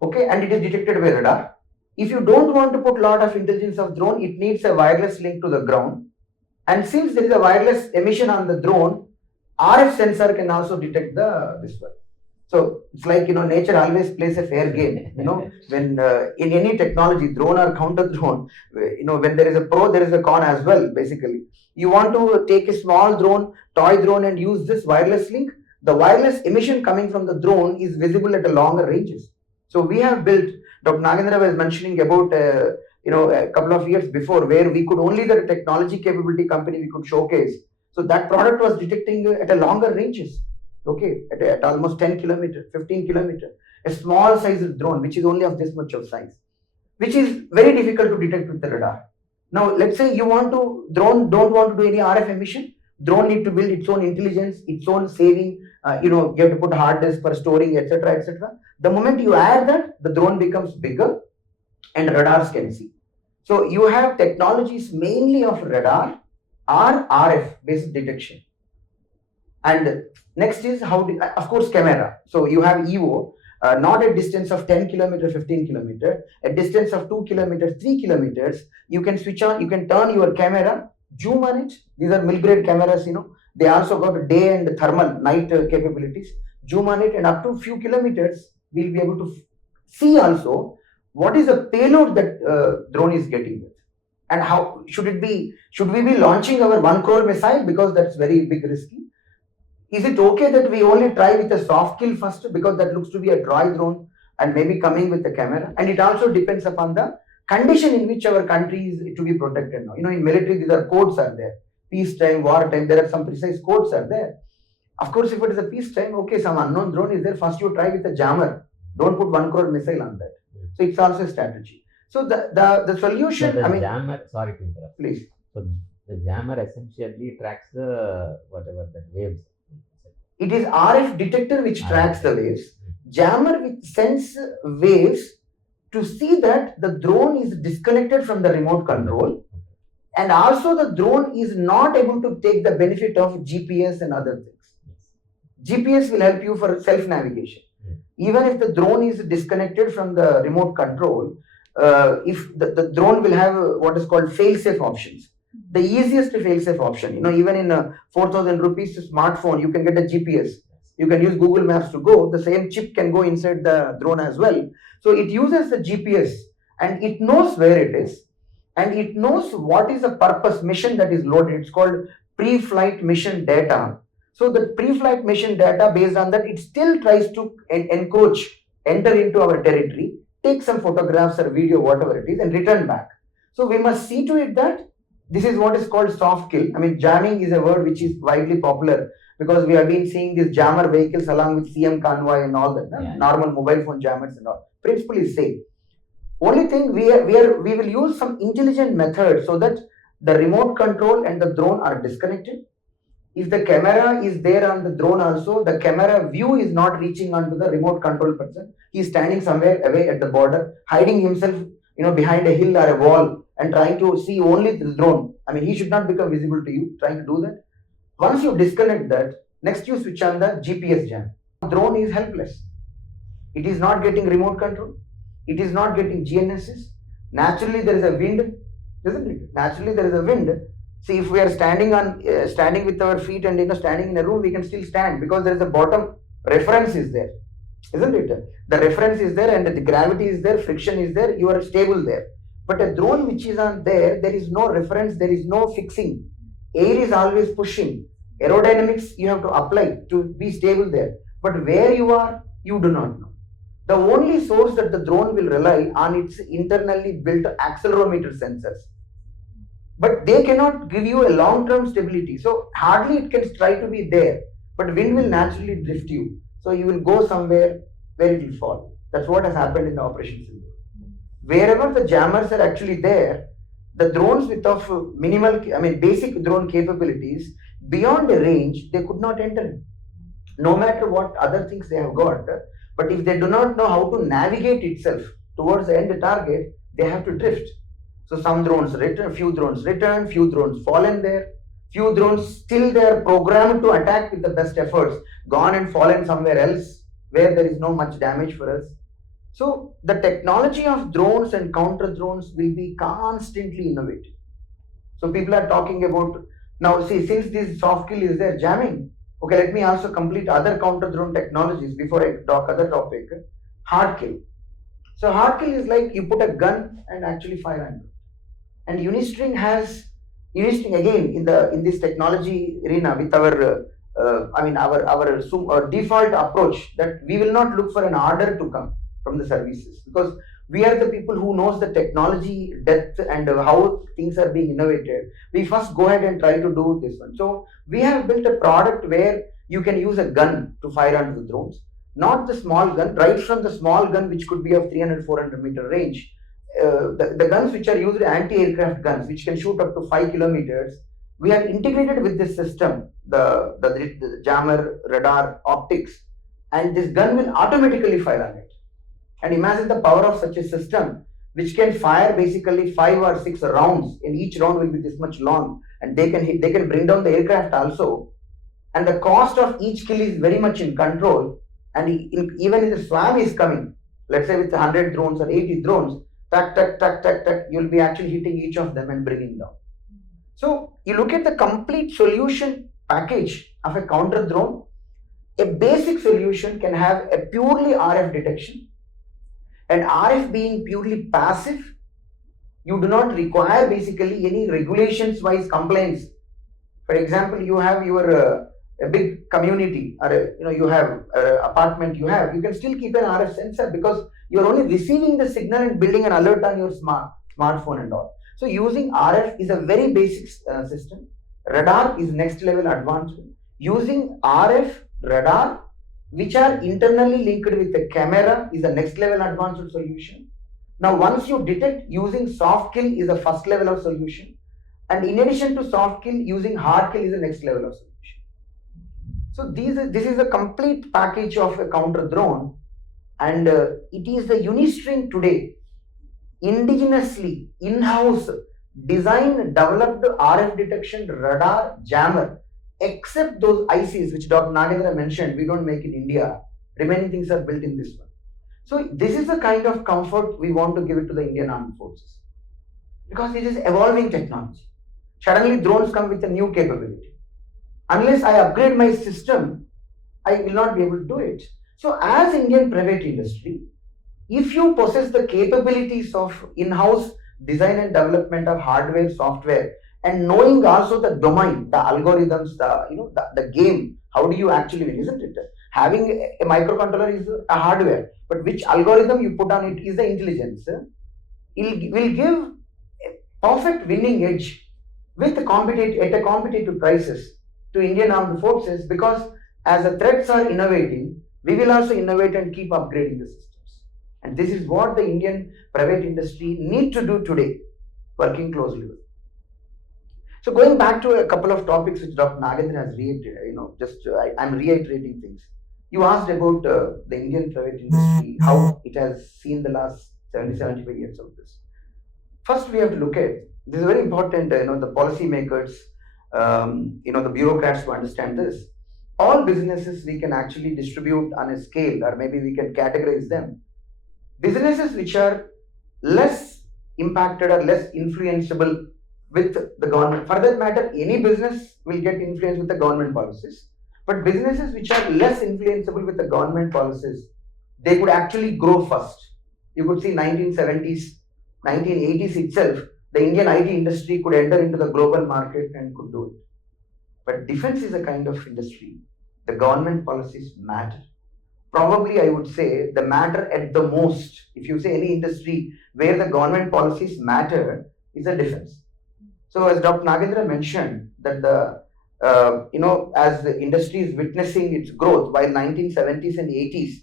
Okay, and it is detected by radar. If you don't want to put lot of intelligence of drone, it needs a wireless link to the ground. And since there is a wireless emission on the drone, RF sensor can also detect this one. So it's like, nature always plays a fair game, when in any technology, drone or counter drone, when there is a pro, there is a con as well, basically. You want to take a small drone, toy drone, and use this wireless link, the wireless emission coming from the drone is visible at a longer ranges. So we have built, Dr. Nagendra was mentioning about, a couple of years before, where we could only the technology capability company we could showcase. So that product was detecting at a longer ranges. Okay, at almost 10 kilometer, 15 kilometer, a small size drone, which is only of this much of size, which is very difficult to detect with the radar. Now, let's say drone don't want to do any RF emission, drone need to build its own intelligence, its own saving, you have to put hard disk for storing, etc., etc. The moment you add that, the drone becomes bigger and radars can see. So you have technologies mainly of radar, or RF based detection. And next is of course, camera. So you have EO, not a distance of 10 kilometers, 15 kilometers, a distance of 2 kilometers, 3 kilometers. You can switch on, you can turn your camera, zoom on it. These are mil-grade cameras, They also got day and thermal night capabilities. Zoom on it, and up to few kilometers, we'll be able to see also what is the payload that drone is getting with. And how should we be launching our 1 crore missile, because that's very big risky? Is it okay that we only try with a soft kill first, because that looks to be a dry drone and maybe coming with the camera? And it also depends upon the condition in which our country is to be protected now. In military, these are codes are there. Peacetime, wartime, there are some precise codes are there. Of course, if it is a peacetime, okay, some unknown drone is there. First you try with a jammer. Don't put 1 crore missile on that. So it's also a strategy. So the solution, So the jammer, sorry to interrupt. Please. So the jammer essentially tracks the whatever the waves. It is RF detector which tracks the waves. Jammer which sends waves to see that the drone is disconnected from the remote control, and also the drone is not able to take the benefit of GPS and other things. GPS will help you for self-navigation. Even if the drone is disconnected from the remote control, if the drone will have what is called fail-safe options. The easiest fail-safe option, even in 4,000 rupees smartphone, you can get a GPS. You can use Google Maps to go. The same chip can go inside the drone as well. So it uses the GPS, and it knows where it is, and it knows what is the purpose mission that is loaded. It's called pre-flight mission data. So the pre-flight mission data, based on that, it still tries to enter into our territory, take some photographs or video, whatever it is, and return back. So we must see to it that this is what is called soft kill. Jamming is a word which is widely popular, because we have been seeing these jammer vehicles along with CM convoy and all that, normal mobile phone jammers and all. Principle is same. Only thing we will use some intelligent method so that the remote control and the drone are disconnected. If the camera is there on the drone also, the camera view is not reaching onto the remote control person. He is standing somewhere away at the border, hiding himself, behind a hill or a wall, and trying to see only the drone. He should not become visible to you, trying to do that. Once you disconnect that, next you switch on the GPS jam. Drone is helpless. It is not getting remote control. It is not getting GNSS. Naturally, there is a wind, isn't it? Naturally, there is a wind. See, if we are standing with our feet and standing in a room, we can still stand, because there is a bottom reference is there, isn't it? The reference is there, and the gravity is there, friction is there, you are stable there. But a drone which is on there is no reference, there is no fixing. Air is always pushing. Aerodynamics you have to apply to be stable there. But where you are, you do not know. The only source that the drone will rely on its internally built accelerometer sensors. But they cannot give you a long-term stability. So hardly it can try to be there. But wind will naturally drift you. So you will go somewhere where it will fall. That's what has happened in the Operation Sindoor. Wherever the jammers are actually there, the drones with minimal, basic drone capabilities, beyond a range, they could not enter in. No matter what other things they have got, but if they do not know how to navigate itself towards the end target, they have to drift. So some drones return, few drones fallen there, few drones still they are programmed to attack with the best efforts, gone and fallen somewhere else where there is no much damage for us. So the technology of drones and counter drones will be constantly innovated. So people are talking about, now see, since this soft kill is there, jamming, okay, let me also complete other counter drone technologies before I talk other topic. Hard kill. So hard kill is like you put a gun and actually fire on it. And Unistring again in this technology arena with our default approach, that we will not look for an order to come from the services, because we are the people who knows the technology depth and how things are being innovated. We first go ahead and try to do this one. So we have built a product where you can use a gun to fire onto the drones, not the small gun, right from the small gun which could be of 300-400 meter range. The guns which are used, anti-aircraft guns which can shoot up to 5 kilometers, we have integrated with this system the jammer, radar, optics, and this gun will automatically fire on it. And imagine the power of such a system. which can fire basically 5 or 6 rounds, and each round will be this much long, and they can bring down the aircraft also, and the cost of each kill is very much in control, and even if the swarm is coming, let's say with 100 drones or 80 drones, tuck, tuck, tuck, tuck, tuck, you'll be actually hitting each of them and bringing down. So you look at the complete solution package of a counter drone. A basic solution can have a purely RF detection, and RF being purely passive, you do not require basically any regulations wise compliance. For example, you have your a big community, or you have apartment, you can still keep an RF sensor, because you're only receiving the signal and building an alert on your smartphone and all. So using RF is a very basic system. Radar is next level advancement. Using RF, radar, which are internally linked with the camera, is the next level advanced solution. Now once you detect, using soft kill is the first level of solution, and in addition to soft kill, using hard kill is the next level of solution. So this is a complete package of a counter drone, and it is the Unistring today indigenously in-house designed, developed RF detection radar jammer, except those ICs which Dr. Nagendra mentioned, we don't make in India. Remaining things are built in this one. So this is the kind of comfort we want to give it to the Indian Armed Forces, because it is evolving technology. Suddenly drones come with a new capability. Unless I upgrade my system, I will not be able to do it. So as Indian private industry, if you possess the capabilities of in-house design and development of hardware, software, and knowing also the domain, the algorithms, the game, how do you actually win, isn't it? Having a microcontroller is a hardware, but which algorithm you put on it is the intelligence. It will give a perfect winning edge with at a competitive prices to Indian Armed Forces, because as the threats are innovating, we will also innovate and keep upgrading the systems. And this is what the Indian private industry need to do today, working closely with. So going back to a couple of topics which Dr. Nagendra has reiterated, I'm reiterating things. You asked about the Indian private industry, how it has seen the last 70-75 years of this. First, we have to look at, this is very important, the policy makers, the bureaucrats to understand this. All businesses we can actually distribute on a scale, or maybe we can categorize them. Businesses which are less impacted or less influenceable with the government. For that matter, any business will get influenced with the government policies. But businesses which are less influenceable with the government policies, they could actually grow first. You could see 1970s, 1980s itself, the Indian IT industry could enter into the global market and could do it. But defense is a kind of industry. The government policies matter. Probably I would say the matter at the most, if you say any industry where the government policies matter, is the defense. So as Dr. Nagendra mentioned, that as the industry is witnessing its growth, while 1970s and 80s,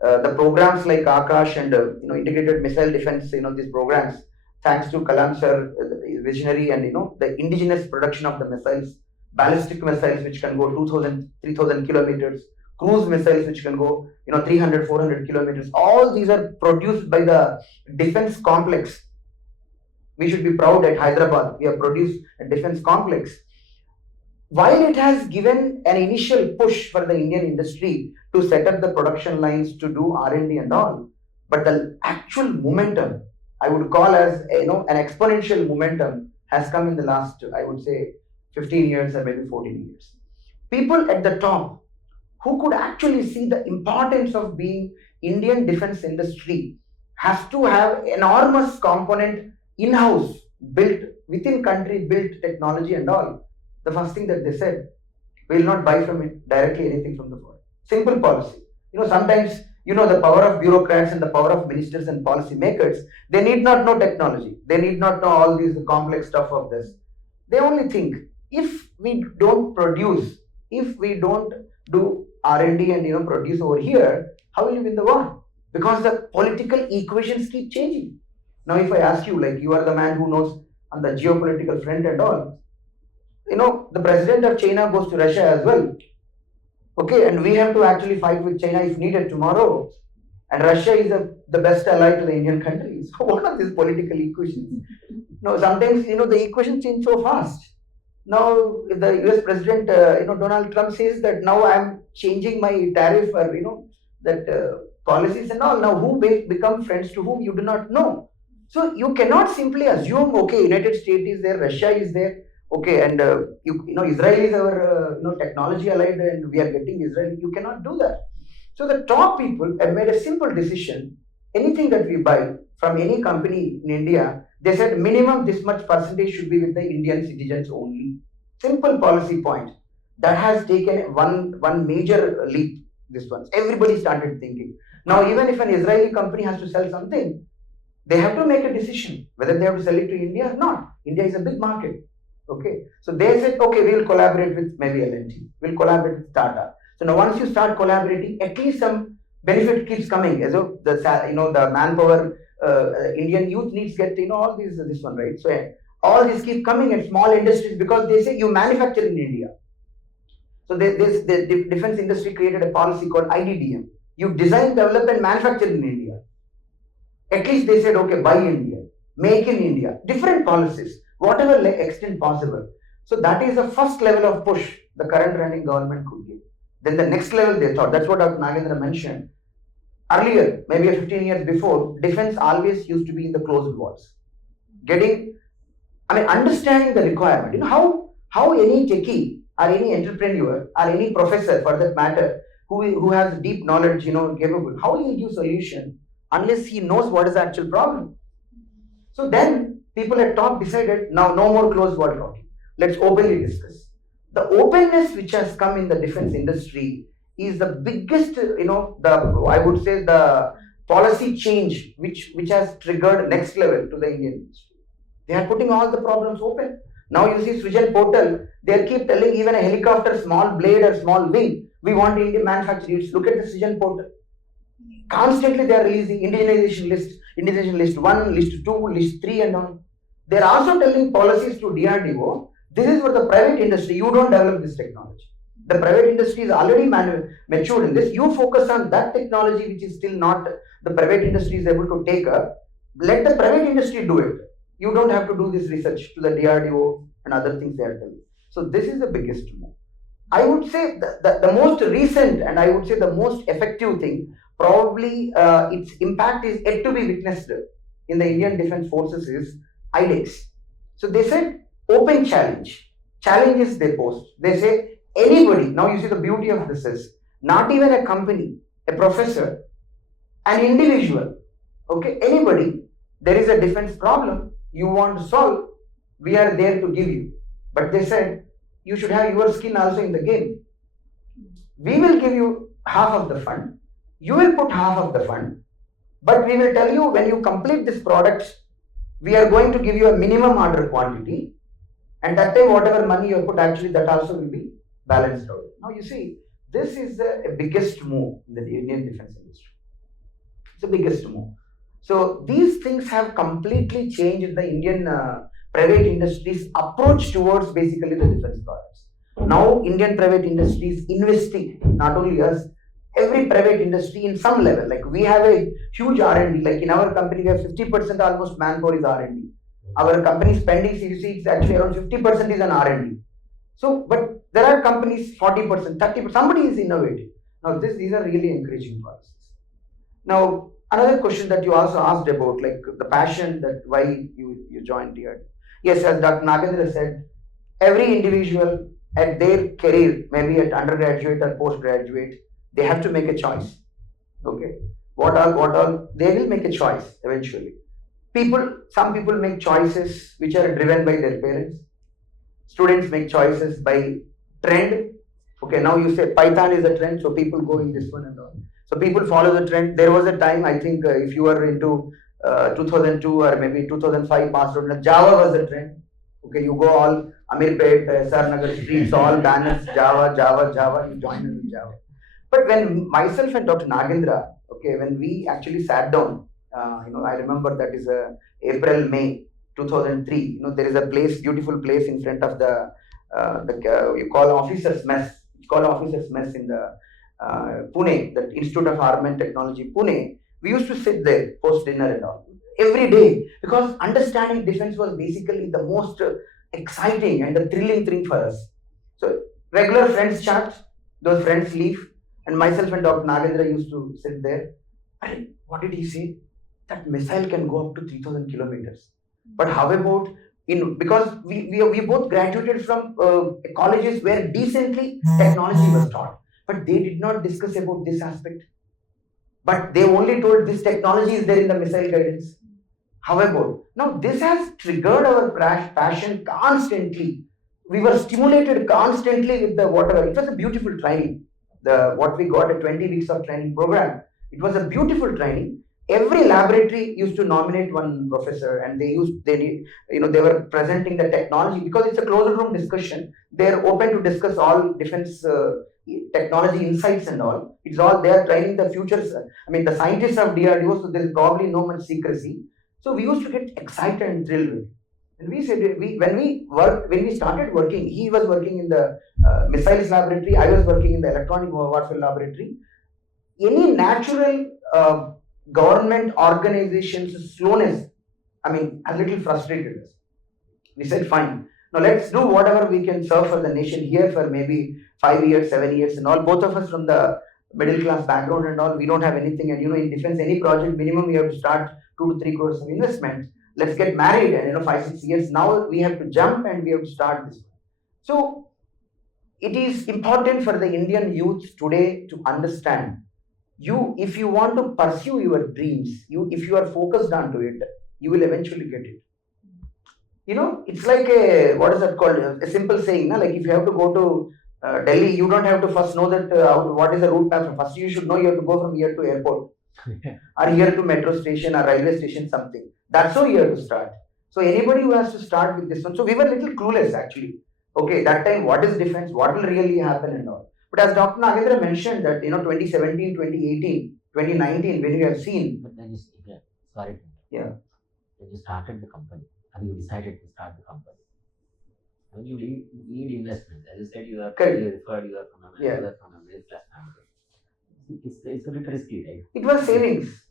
the programs like Akash and integrated missile defense, these programs, thanks to Kalam sir, visionary, and the indigenous production of the missiles, ballistic missiles which can go 2,000, 3,000 kilometers, cruise missiles which can go 300, 400 kilometers. All these are produced by the defense complex. We should be proud at Hyderabad. We have produced a defense complex. While it has given an initial push for the Indian industry to set up the production lines to do R&D and all, but the actual momentum, I would call as an exponential momentum, has come in the last, I would say, 15 years or maybe 14 years. People at the top who could actually see the importance of being Indian defense industry has to have enormous component in-house built, within country built technology and all. The first thing that they said, we will not buy from it directly anything from the foreign. Simple policy. Sometimes, the power of bureaucrats and the power of ministers and policy makers, they need not know technology. They need not know all these complex stuff of this. They only think, if we don't produce, if we don't do R&D and produce over here, how will you win the war? Because the political equations keep changing. Now if I ask you, like, you are the man who knows on the geopolitical front and all, the president of China goes to Russia as well. Okay, and we have to actually fight with China if needed tomorrow. and Russia is the best ally to the Indian countries. So what are these political equations? No, sometimes the equations change so fast. Now the US President Donald Trump says that now I'm changing my tariff or that policies and all. Now who become friends to whom, you do not know. So you cannot simply assume, okay, United States is there, Russia is there, okay, and Israel is our technology allied and we are getting Israel. You cannot do that. So the top people have made a simple decision. Anything that we buy from any company in India, they said minimum this much percentage should be with the Indian citizens only. Simple policy point. That has taken one major leap. This one, everybody started thinking. Now even if an Israeli company has to sell something, they have to make a decision whether they have to sell it to India or not. India is a big market. Okay, so they said, okay, we will collaborate with maybe L&T, we'll collaborate with Tata. So now once you start collaborating, at least some benefit keeps coming. As the manpower, Indian youth needs get all this one, right? So all this keep coming at small industries because they say you manufacture in India. So the defense industry created a policy called IDDM. You design, develop, and manufacture in India. At least they said, okay, buy India, make in India, different policies, whatever extent possible. So that is the first level of push the current running government could give. Then the next level they thought, that's what Dr. Nagendra mentioned. Earlier, maybe 15 years before, defense always used to be in the closed walls. Understanding the requirement. How any techie or any entrepreneur or any professor for that matter who has deep knowledge, capable, how will he give solution unless he knows what is the actual problem? So then people at top decided, now no more closed wall talking. Let's openly discuss. The openness which has come in the defense industry is the biggest, I would say the policy change which has triggered next level to the Indian industry. They are putting all the problems open. Now you see Srijan portal, they keep telling even a helicopter, small blade or small wing, we want Indian manufacturers. Look at the Srijan portal. Constantly they are releasing indigenization list 1, list 2, list 3 and on. They are also telling policies to DRDO. This is for the private industry. You don't develop this technology. The private industry is already matured in this. You focus on that technology which is still not the private industry is able to take up. Let the private industry do it. You don't have to do this research to the DRDO and other things they are telling. So this is the biggest move. I would say the most recent and I would say the most effective thing, probably its impact is yet to be witnessed in the Indian Defence Forces is IDEX. So they said open challenge. Challenges they post. They say anybody, now you see the beauty of this is not even a company, a professor, an individual, okay, anybody, there is a defense problem you want to solve, we are there to give you. But they said you should have your skin also in the game. We will give you half of the fund, you will put half of the fund, but we will tell you when you complete this product, we are going to give you a minimum order quantity, and that time whatever money you put, actually that also will be balanced out. Now you see, this is the biggest move in the Indian defense industry. It's the biggest move. So these things have completely changed the Indian private industry's approach towards basically the defense products. Now Indian private industry is investing, not only us, every private industry in some level. Like we have a huge R&D, like in our company we have 50% almost manpower is R&D. Our company spending, you see, it's actually around 50% is an R&D. So, but there are companies 40%, 30%, somebody is innovating. Now these are really encouraging policies. Now, another question that you also asked about, like the passion that why you joined DRDO. Yes, as Dr. Nagendra said, every individual at their career, maybe at undergraduate or postgraduate, they have to make a choice. Okay, what all, they will make a choice eventually. Some people make choices which are driven by their parents. Students make choices by trend. Okay, now you say Python is a trend, so people go in this one and all. So people follow the trend. There was a time, I think, if you were into 2002 or maybe 2005 passed out, Java was a trend. Okay, you go all Amirpet, Sarnagar streets, all banners, Java, you join in Java. But when myself and Dr. Nagendra, okay, when we actually sat down, I remember that is April, May 2003. There is a place, beautiful place in front of the you call officers' mess. It's called officers' mess in the Pune, the Institute of Armament Technology, Pune. We used to sit there post dinner and all every day, because understanding defense was basically the most exciting and the thrilling thing for us. So regular friends chat, those friends leave, and myself and Dr. Nagendra used to sit there. And what did he say? That missile can go up to 3,000 kilometers. But how about because we both graduated from colleges where decently technology was taught, but they did not discuss about this aspect. But they only told this technology is there in the missile guidance. However, now this has triggered our passion constantly. We were stimulated constantly with the whatever. It was a beautiful training. What we got a 20 weeks of training program. It was a beautiful training. Every laboratory used to nominate one professor, and they were presenting the technology, because it's a closed room discussion. They're open to discuss all defense technology insights and all. It's all they are training the futures. I mean, the scientists of DRDO, so there's probably no much secrecy. So we used to get excited and thrilled. And we said, when we started working, he was working in the missiles laboratory, I was working in the electronic warfare laboratory. Any natural government organization's slowness, I mean, a little frustrated us. We said, fine, now let's do whatever we can serve for the nation here for maybe 5 years, 7 years and all. Both of us from the middle class background and all, we don't have anything. And in defense, any project, minimum we have to start 2 to 3 crores of investment. Let's get married, and 5, 6 years. Now we have to jump and we have to start this. So it is important for the Indian youth today to understand, if you want to pursue your dreams, if you are focused onto it, you will eventually get it. It's like what is that called? A simple saying, like if you have to go to Delhi, you don't have to first know that what is the route map. First, you should know you have to go from here to airport, or here to metro station or railway station, something. That's how you have to start. So anybody who has to start with this one, so we were a little clueless actually. Okay, that time, what is defense? What will really happen and all? But as Dr. Nagendra mentioned that 2017, 2018, 2019, when you have seen. But then sorry. Yeah. When you started the company, and you decided to start the company, when you need investment, as you said, you are from a middle class family. It's a bit risky, right? It was savings.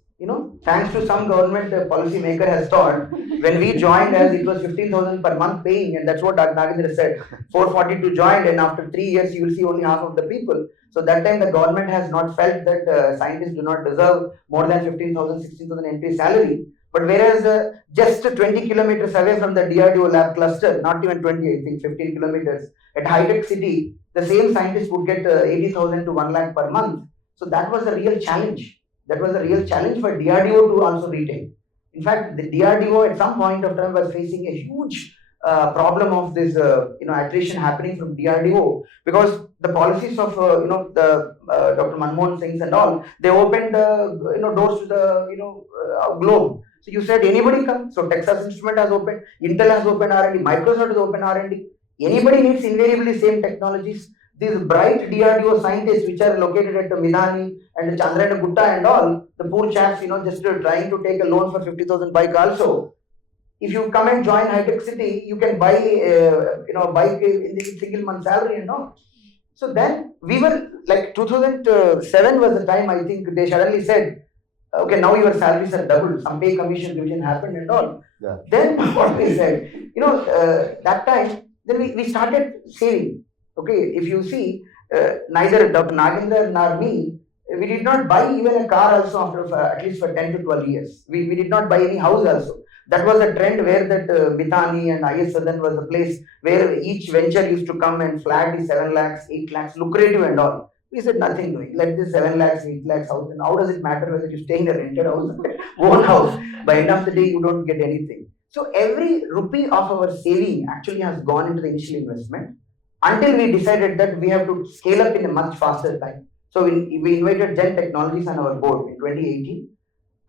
Thanks to some government policy maker has thought, when we joined as it was 15,000 per month paying, and that's what Dr. Nagendra said, 442 joined, and after 3 years you will see only half of the people. So that time the government has not felt that scientists do not deserve more than 15,000, 16,000 entry salary. But whereas just 20 kilometers away from the DRDO lab cluster, not even 20, I think 15 kilometers, at high-tech city, the same scientist would get 80,000 to 1 lakh per month. So that was a real challenge. That was a real challenge for DRDO to also retain. In fact, the DRDO at some point of time was facing a huge problem of this attrition happening from DRDO, because the policies of Dr. Manmohan Singh's and all, they opened doors to the globe. So you said anybody come. So Texas Instrument has opened, Intel has opened R&D, Microsoft has opened R&D. Anybody needs invariably same technologies. These bright DRDO scientists which are located at Midani and Chandrayana Gutta and all, the poor chaps, just trying to take a loan for 50,000 bike also. If you come and join high-tech city, you can buy bike in the single month salary and all. So then we were like 2007 was the time, I think they suddenly said, okay, now your salaries are doubled. Some pay commission division happened and all. Yeah. Then what we said, that time, then we started saving. Okay, if you see, neither Dr. Nagendra nor me, we did not buy even a car also after at least for 10 to 12 years. We did not buy any house also. That was a trend where that Mitani and IS Southern was a place where each venture used to come and flag the 7 lakhs, 8 lakhs, lucrative and all. We said nothing doing. Let this 7 lakhs, 8 lakhs house. And how does it matter whether you stay in a rented house or own house? By end of the day, you don't get anything. So every rupee of our saving actually has gone into the initial investment, until we decided that we have to scale up in a much faster time. So we invited Zen Technologies on our board in 2018,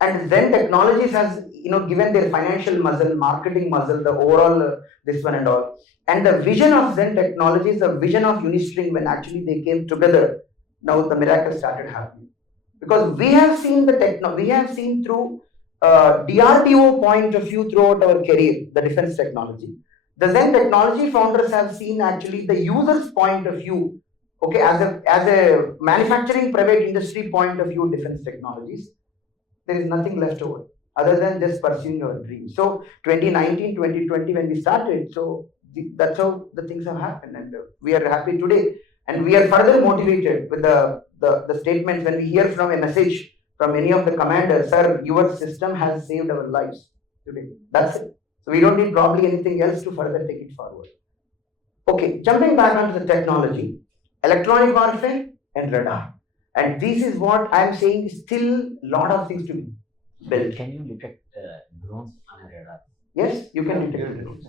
and Zen Technologies has given their financial muscle, marketing muscle, the overall this one and all. And the vision of Zen Technologies, the vision of Unistring, when actually they came together, now the miracle started happening. Because we have seen we have seen through DRDO point of view throughout our career, the defense technology. The Zen Technology founders have seen actually the user's point of view Okay, as a manufacturing private industry point of view, defense technologies, there is nothing left over other than just pursuing our dreams. So 2019, 2020 when we started, so that's how the things have happened, and we are happy today, and we are further motivated with the statements when we hear from a message from any of the commanders, sir, your system has saved our lives today. That's it. So we don't need probably anything else to further take it forward. Okay, jumping back onto the technology, electronic warfare and radar. And this is what I'm saying is still a lot of things to be built. Can you detect drones on a radar? Yes, you can detect drones.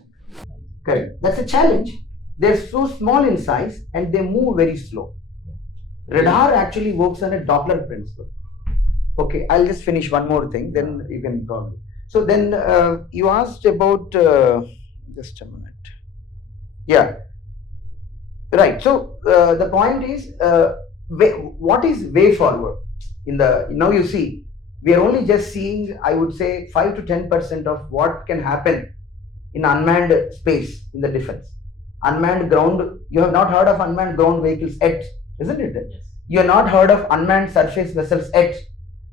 Correct. That's a challenge. They're so small in size and they move very slow. Radar actually works on a Doppler principle. Okay, I'll just finish one more thing, then you can probably. So then you asked about, just a minute. Yeah, right. So the point is, what is way forward? Now you see, we are only just seeing, I would say, 5 to 10% of what can happen in unmanned space in the defense. Unmanned ground, you have not heard of unmanned ground vehicles yet, isn't it? Yes. You have not heard of unmanned surface vessels yet.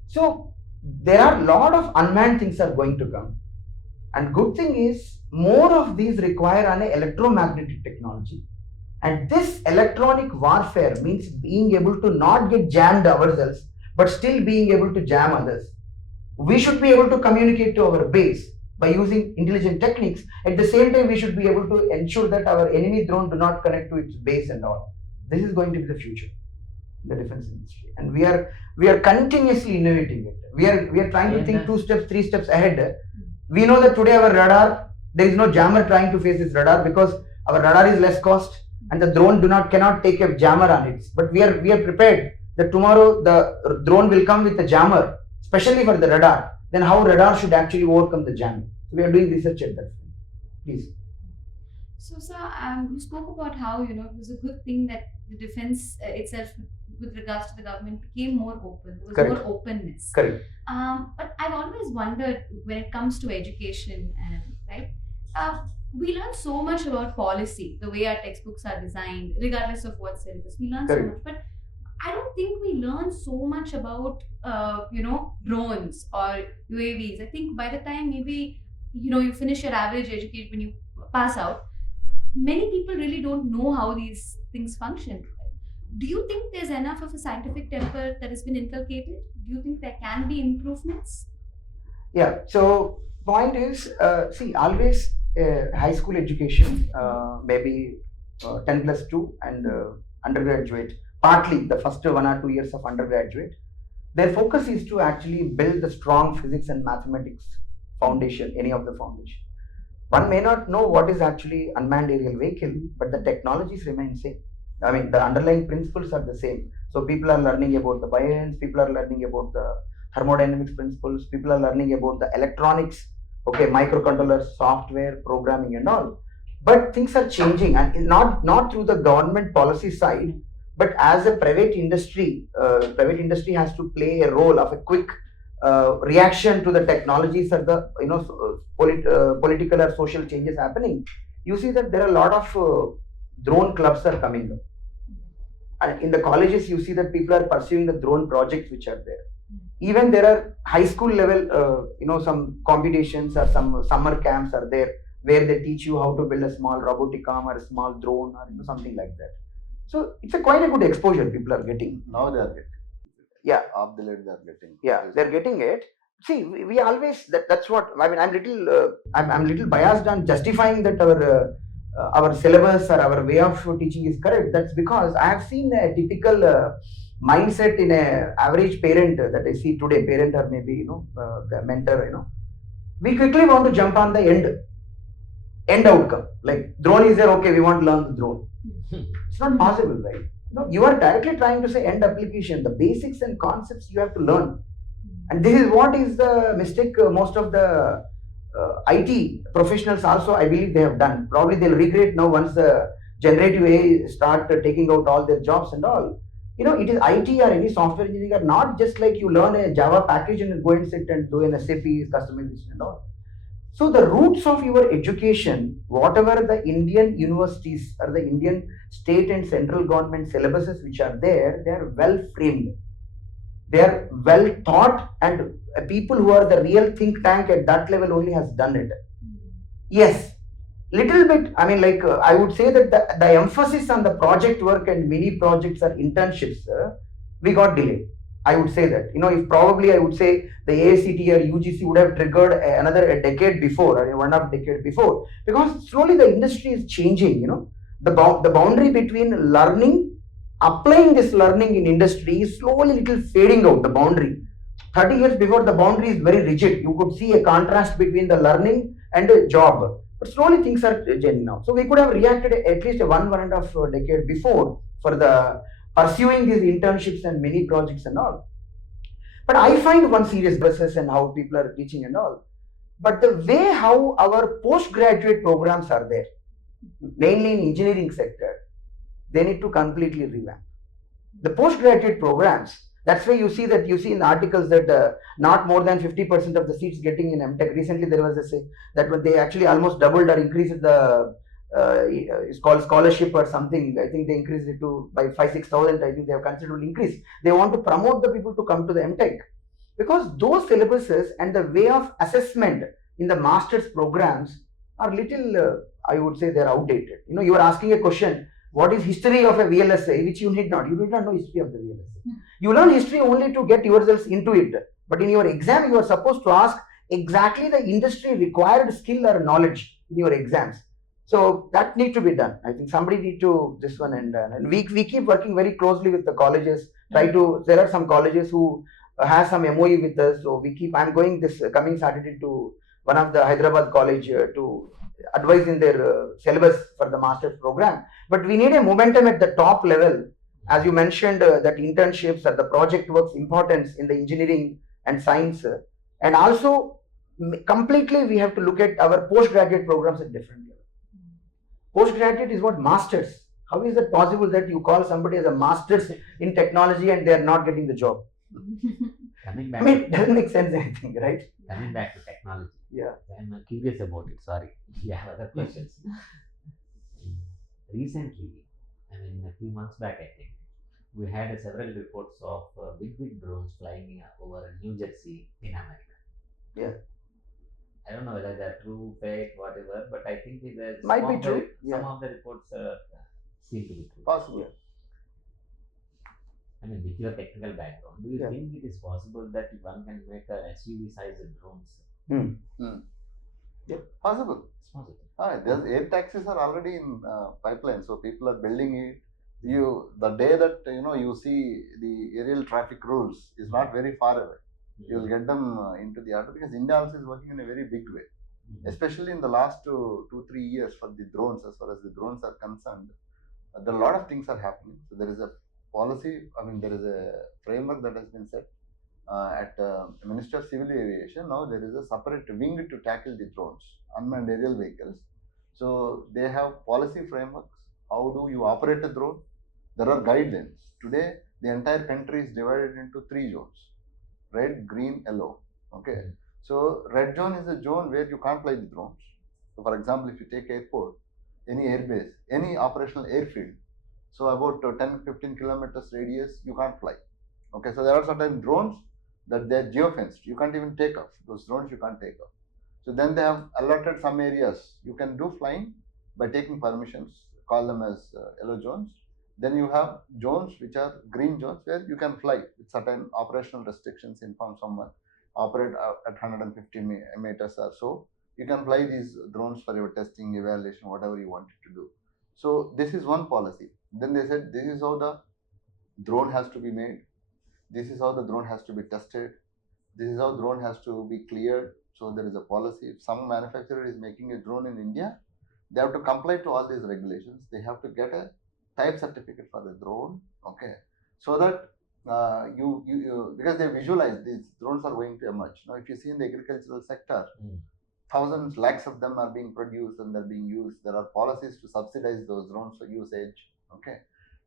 So there are a lot of unmanned things are going to come. And good thing is, more of these require an electromagnetic technology. And this electronic warfare means being able to not get jammed ourselves, but still being able to jam others. We should be able to communicate to our base by using intelligent techniques. At the same time, we should be able to ensure that our enemy drone do not connect to its base and all. This is going to be the future in the defense industry, and we are continuously innovating it. We are trying to think 2 steps, 3 steps ahead. We know that today our radar, there is no jammer trying to face this radar because our radar is less cost and the drone cannot take a jammer on it. But we are prepared that tomorrow the drone will come with a jammer, especially for the radar. Then how radar should actually overcome the jamming. We are doing research at that. Please. So, sir, you spoke about how it was a good thing that the defense itself, with regards to the government, became more open. There was Correct. more openness. Correct. But I've always wondered when it comes to education, and right, we learn so much about policy, the way our textbooks are designed, regardless of what syllabus. We learn so Correct. much, but I don't think we learn so much about drones or UAVs. I think by the time maybe you finish your average education, when you pass out, many people really don't know how these things function. Do you think there's enough of a scientific temper that has been inculcated? Do you think there can be improvements? Yeah. So point is, see, always high school education, maybe 10+2 and undergraduate. Partly the first 1 or 2 years of undergraduate, their focus is to actually build the strong physics and mathematics foundation, any of the foundation. One may not know what is actually unmanned aerial vehicle, but the technologies remain same. I mean, the underlying principles are the same. So people are learning about the bioens, people are learning about the thermodynamics principles, people are learning about the electronics, okay, microcontrollers, software, programming and all. But things are changing, and not through the government policy side, but as a private industry has to play a role of a quick reaction to the technologies or the political or social changes happening. You see that there are a lot of drone clubs are coming up, and in the colleges you see that people are pursuing the drone projects which are there. Even there are high school level some competitions or some summer camps are there where they teach you how to build a small robotic arm or a small drone or something like that. So it's quite a good exposure people are getting. Now they are getting. Yeah. Off the lid they are getting. Yeah, they're getting it. See, we always that's what I mean. I'm little biased on justifying that our syllabus or our way of teaching is correct. That's because I have seen a typical mindset in a average parent that I see today, parent or maybe mentor. We quickly want to jump on the end outcome. Like drone is there, okay, we want to learn the drone. It's not possible, right? No, you are directly trying to say end application. The basics and concepts you have to learn. And this is what is the mistake most of the IT professionals also, I believe they have done. Probably they'll regret now once the generative AI start taking out all their jobs and all. It is IT or any software engineering are not just like you learn a Java package and go and sit and do an SAP customization and all. So the roots of your education, whatever the Indian universities or the Indian state and central government syllabuses which are there, they are well framed. They are well taught, and people who are the real think tank at that level only has done it. Yes, little bit, I mean, like I would say that the emphasis on the project work and mini projects or internships, we got delayed. I would say that, if probably I would say the AICT or UGC would have triggered a decade before, or 1.5 decade before, because slowly the industry is changing. The boundary between learning, applying this learning in industry is slowly little fading out. The boundary, 30 years before, the boundary is very rigid. You could see a contrast between the learning and a job. But slowly things are changing now. So we could have reacted at least 1.5 decade before for the pursuing these internships and mini projects and all. But I find one serious process and how people are teaching and all. But the way how our postgraduate programs are there, mainly in engineering sector, they need to completely revamp. The postgraduate programs, that's why you see in articles that not more than 50% of the seats getting in MTech. Recently there was a say that when they actually almost doubled or increased the it's called scholarship or something. I think they increased it to by 5,000-6,000. I think they have considerably increased. They want to promote the people to come to the MTech, because those syllabuses and the way of assessment in the master's programs are little, I would say, they're outdated. You are asking a question, what is history of a VLSA, which you need not know history of the VLSA. You learn history only to get yourselves into it, but in your exam you are supposed to ask exactly the industry required skill or knowledge in your exams. So that need to be done. I think somebody need to this one, and we keep working very closely with the colleges. There are some colleges who has some MOU with us, so I'm going this coming Saturday to one of the Hyderabad college to advise in their syllabus for the master's program. But we need a momentum at the top level, as you mentioned, that internships or the project work's importance in the engineering and science, and also completely we have to look at our postgraduate programs at different levels. Postgraduate is what masters. How is it possible that you call somebody as a master's in technology and they are not getting the job? It doesn't make sense, anything, right? Coming back to technology. Yeah. I'm curious about it. Sorry. You have other questions. Recently, a few months back, I think, we had several reports of big drones flying over New Jersey in America. Yeah. I don't know whether they're true, fake, whatever, but I think might be true. Some of the reports seem to be true. Possible. With your technical background, do you Yeah. think it is possible that one can make a SUV-sized drones? Yeah, possible. It's possible. There's air taxis are already in pipeline, so people are building it. The day that you see the aerial traffic rules is not very far away. You will get them into the order, because India also is working in a very big way, especially in the last 2-3 years for the drones. As far as the drones are concerned, there are a lot of things are happening. So there is a policy. There is a framework that has been set at Minister of Civil Aviation. Now there is a separate wing to tackle the drones, unmanned aerial vehicles. So they have policy frameworks. How do you operate a drone? There are guidelines. Today, the entire country is divided into 3 zones: red, green, yellow. Okay. So red zone is a zone where you can't fly the drones. So for example, if you take airport, any airbase, any operational airfield, so about 10-15 kilometers radius, you can't fly. Okay. So there are certain drones that they're geofenced. You can't even take off. Those drones you can't take off. So then they have allotted some areas you can do flying by taking permissions, call them as yellow zones. Then you have zones which are green zones where you can fly with certain operational restrictions. Inform someone, operate at 150 meters or so. You can fly these drones for your testing, evaluation, whatever you wanted to do. So this is one policy. Then they said this is how the drone has to be made. This is how the drone has to be tested. This is how drone has to be cleared. So there is a policy. If some manufacturer is making a drone in India, they have to comply to all these regulations. They have to get a type certificate for the drone. Okay, so that because they visualize these drones are going to emerge. Now, if you see in the agricultural sector, thousands, lakhs of them are being produced and they're being used. There are policies to subsidize those drones for usage. Okay,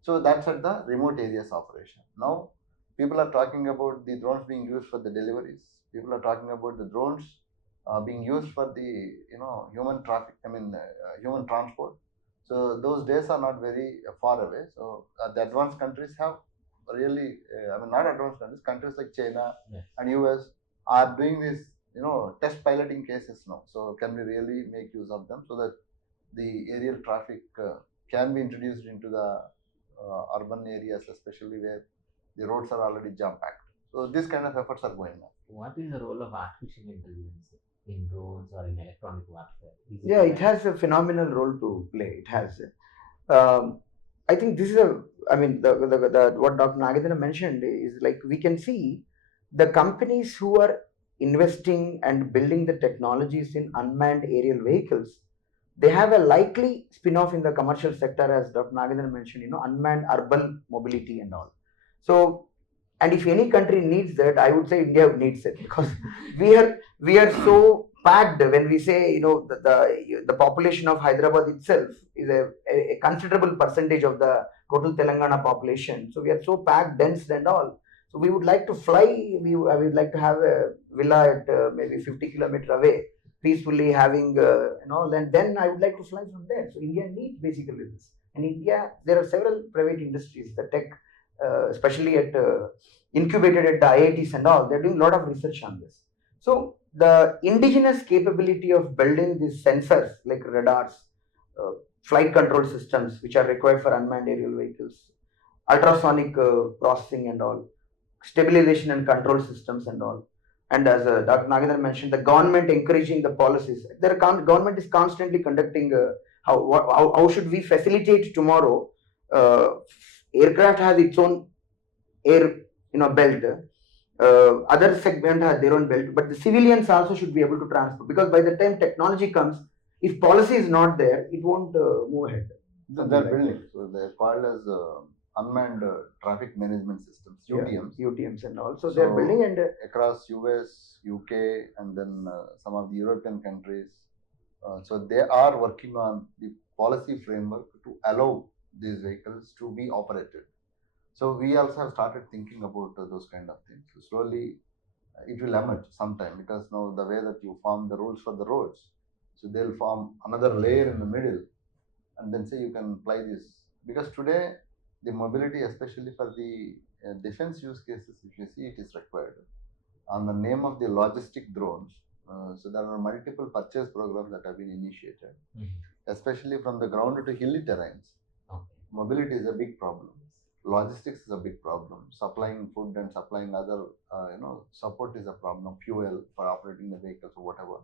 so that's at the remote areas operation. Now, people are talking about the drones being used for the deliveries. People are talking about the drones being used for the human traffic. Human transport. So those days are not very far away. So the advanced countries have really, not advanced countries, countries like China and US are doing this, test piloting cases now. So can we really make use of them so that the aerial traffic can be introduced into the urban areas, especially where the roads are already jam-packed. So these kind of efforts are going on. What is the role of artificial intelligence in drones or in electronic warfare? Yeah, it has a phenomenal role to play. It has. I think this is what Dr. Nagendra mentioned is like we can see the companies who are investing and building the technologies in unmanned aerial vehicles, they have a likely spin-off in the commercial sector, as Dr. Nagendra mentioned, unmanned urban mobility and all. So, and if any country needs that, I would say India needs it, because we are so packed. When we say the population of Hyderabad itself is a considerable percentage of the total Telangana population. So we are so packed, dense and all. So we would like to fly. I would like to have a villa at maybe 50 kilometers away, peacefully having and then I would like to fly from there. So India needs basically this. In India, there are several private industries, the tech, especially incubated at the IITs and all. They're doing a lot of research on this. So the indigenous capability of building these sensors like radars, flight control systems, which are required for unmanned aerial vehicles, ultrasonic processing and all, stabilization and control systems and all. And as Dr. Nagendra mentioned, the government encouraging the policies. Government is constantly conducting how should we facilitate tomorrow. Aircraft has its own air belt. Other segment has their own belt, but the civilians also should be able to transport, because by the time technology comes, if policy is not there, it won't move ahead. So they're building. So they're called as unmanned traffic management systems, UTMs. Yeah, UTMs and all. So they're building and across US, UK, and then some of the European countries. So they are working on the policy framework to allow these vehicles to be operated. So we also have started thinking about those kind of things. So slowly it will emerge sometime, because now the way that you form the rules for the roads, so they'll form another layer in the middle, and then say you can apply this. Because today the mobility, especially for the defense use cases, if you see, it is required. On the name of the logistic drones, so there are multiple purchase programs that have been initiated, especially from the ground to hilly terrains. Mobility is a big problem. Logistics is a big problem. Supplying food and supplying other, support is a problem. Fuel for operating the vehicles or whatever.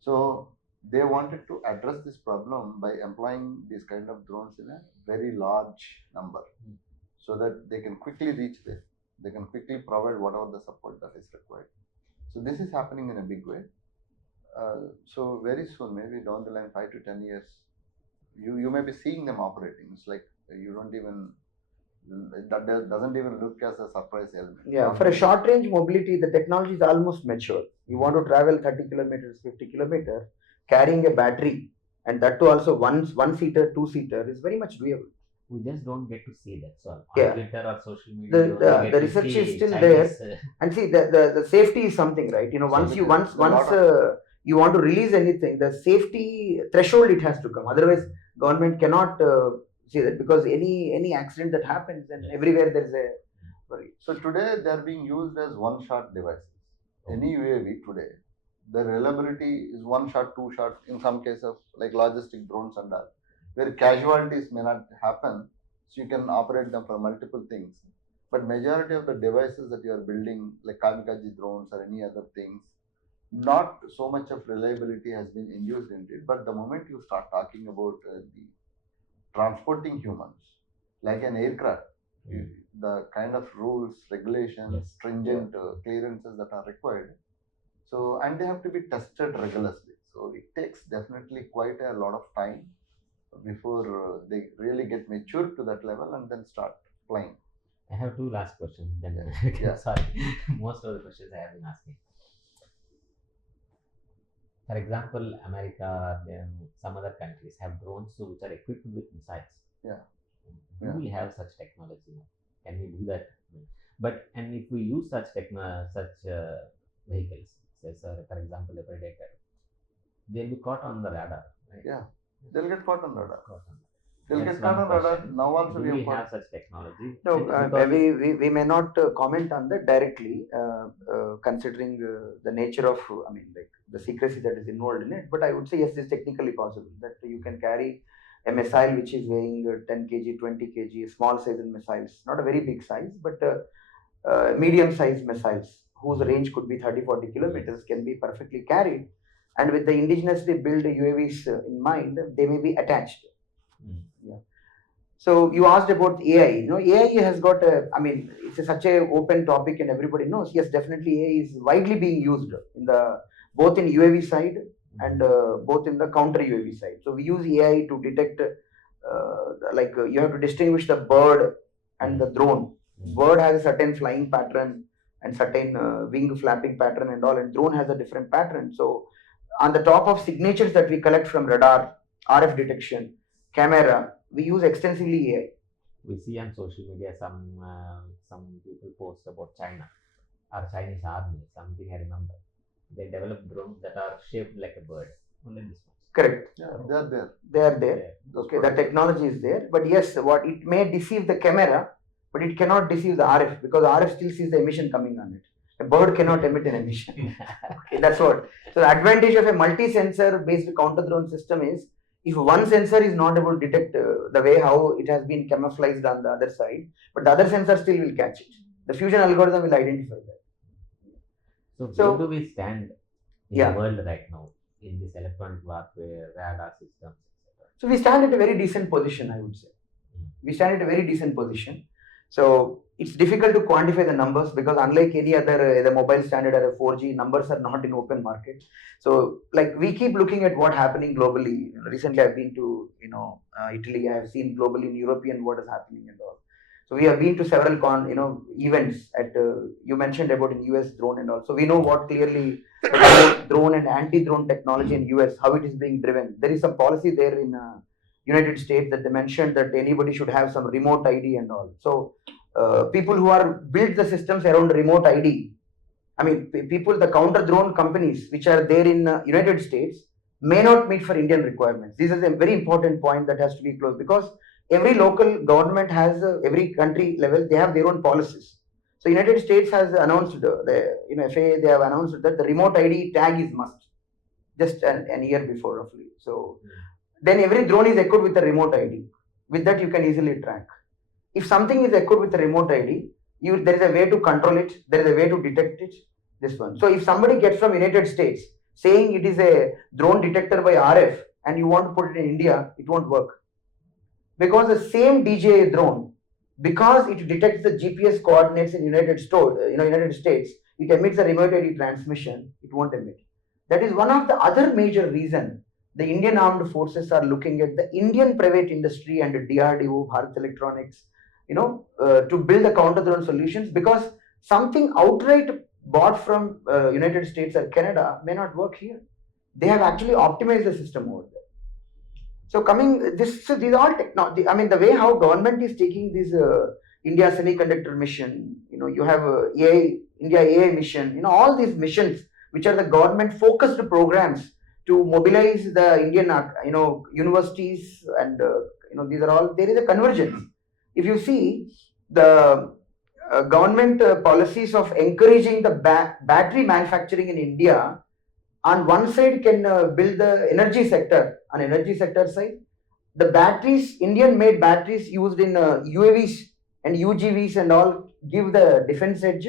So they wanted to address this problem by employing these kind of drones in a very large number, so that they can quickly reach there. They can quickly provide whatever the support that is required. So this is happening in a big way. So very soon, maybe down the line, 5 to 10 years, you may be seeing them operating. It's like you don't even, that doesn't even look as a surprise element. Yeah, for a short range mobility, the technology is almost mature. You want to travel 30 kilometers, 50 kilometers, carrying a battery, and that too also one seater, two seater is very much doable. We just don't get to see that. So on Twitter or social media, the research is still there. And see, the safety is something, right? Once you want to release anything, the safety threshold it has to come. Otherwise, government cannot see that, because any accident that happens, and everywhere there is a worry. So today they are being used as one-shot devices. Any UAV today, the reliability is one shot, two shot. In some cases, like logistic drones and all, where casualties may not happen, so you can operate them for multiple things. But majority of the devices that you are building, like kamikaze drones or any other things, not so much of reliability has been induced into it. But the moment you start talking about the transporting humans, like an aircraft, the kind of rules, regulations, stringent clearances that are required. So, and they have to be tested regularly. So it takes definitely quite a lot of time before they really get matured to that level and then start flying. I have two last questions. Then sorry, most of the questions I have been asking. For example, America, then some other countries have drones which are equipped with missiles. We will have such technology. Can we do that? And if we use such vehicles, say, for example, a predator, they'll be caught on the radar. Right? Yeah, they'll get caught on radar. Caught on. They'll That's get caught one on radar. question. Now also Do we have have such technology? No, Because- we may not comment on that directly, considering the nature of, like the secrecy that is involved in it. But I would say yes, it's technically possible that you can carry a missile which is weighing 10 kg, 20 kg, small size missiles, not a very big size, but medium sized missiles whose range could be 30-40 kilometers can be perfectly carried. And with the indigenously built UAVs in mind, they may be attached. Yeah. So you asked about AI. AI has got it's such a open topic and everybody knows. Yes, definitely AI is widely being used in both in UAV side and both in the counter UAV side. So we use AI to detect, you have to distinguish the bird and the drone. Bird has a certain flying pattern and certain wing flapping pattern and all, and drone has a different pattern. So on the top of signatures that we collect from radar, RF detection, camera, we use extensively AI. We see on social media some people post about China or Chinese army, something I remember. They develop drones that are shaped like a bird. Only this one. Correct. Yeah, they are there. They are there. Those Okay, the products. technology is there. But yes, what it may deceive the camera, but it cannot deceive the RF because RF still sees the emission coming on it. A bird cannot emit an emission. Okay, that's what. So the advantage of a multi-sensor based counter drone system is if one sensor is not able to detect the way how it has been camouflaged on the other side, but the other sensor still will catch it. The fusion algorithm will identify that. So where do we stand in Yeah. the world right now in this electronic warfare, radar systems, etc.? So we stand at a very decent position, I would say. We stand at a very decent position. So it's difficult to quantify the numbers because unlike any other the mobile standard or a 4G, numbers are not in open market. So like we keep looking at what happening globally. Recently I've been to Italy. I have seen globally in European what is happening and all. So we have been to several events at you mentioned about in US drone and all. So we know what clearly drone and anti-drone technology in US, how it is being driven. There is some policy there in United States that they mentioned that anybody should have some remote ID and all. So people who are built the systems around remote ID, the counter drone companies which are there in United States may not meet for Indian requirements. This is a very important point that has to be closed because every local government has every country level they have their own policies. So United States has announced FAA they have announced that the remote ID tag is must just an year before roughly. So then every drone is equipped with a remote ID. With that you can easily track. If something is equipped with a remote ID, there is a way to control it, there is a way to detect it, this one. So if somebody gets from United States saying it is a drone detector by RF and you want to put it in India, it won't work. Because the same DJI drone, because it detects the GPS coordinates in United States, it emits a remote ID transmission, it won't emit. That is one of the other major reasons the Indian armed forces are looking at the Indian private industry and DRDO, Bharat Electronics, to build the counter drone solutions because something outright bought from United States or Canada may not work here. They have actually optimized the system over there. So these are all technology. The way how government is taking this India semiconductor mission, you have India AI mission, all these missions which are the government focused programs to mobilize the Indian, universities and these are all, there is a convergence. If you see the government policies of encouraging the battery manufacturing in India, on one side can build the energy sector, on energy sector side, the batteries, Indian made batteries used in UAVs and UGVs and all give the defense edge.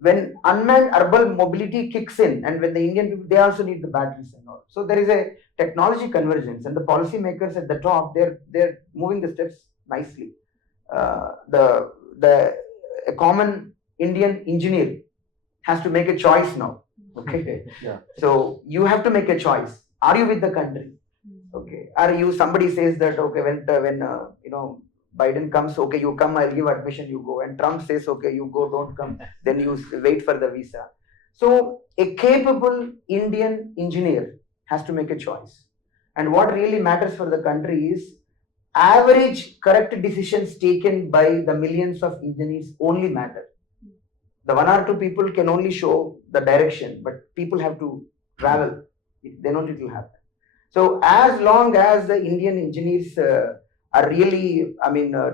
When unmanned urban mobility kicks in and when the Indian people, they also need the batteries and all. So there is a technology convergence and the policymakers at the top, they're moving the steps nicely. A common Indian engineer has to make a choice now. Okay. Yeah. So you have to make a choice. Are you with the country? Okay. Are you, somebody says that, okay, when Biden comes, okay, you come, I'll give admission, you go. And Trump says, okay, you go, don't come. Then you wait for the visa. So a capable Indian engineer has to make a choice. And what really matters for the country is average correct decisions taken by the millions of engineers only matter. The one or two people can only show the direction, but people have to travel. Then only it will happen. So as long as the Indian engineers are really,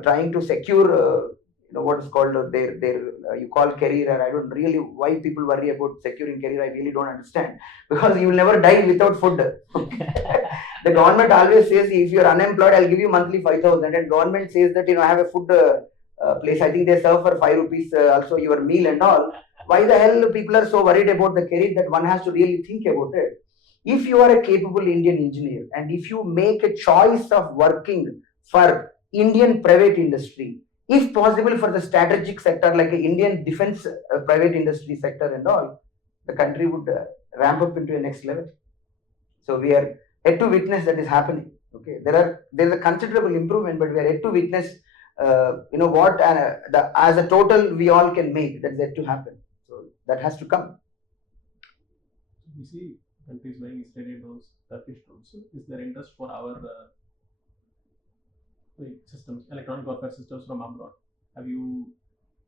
trying to secure, what is called their you call career, or I don't really why people worry about securing career. I really don't understand, because you will never die without food. The government always says if you are unemployed, I'll give you monthly 5,000, and government says that I have a food place. I think they serve for 5 rupees also your meal and all. Why the hell people are so worried about the career that one has to really think about it? If you are a capable Indian engineer and if you make a choice of working for Indian private industry, if possible for the strategic sector like a Indian defense private industry sector and all, the country would ramp up into a next level. So we are yet to witness that is happening. Okay, there is a considerable improvement, but we are yet to witness what as a total we all can make. That's yet to happen. So that has to come. We see countries buying Israeli drones, Turkish drones. So is there interest for our systems, electronic warfare systems from abroad? Have you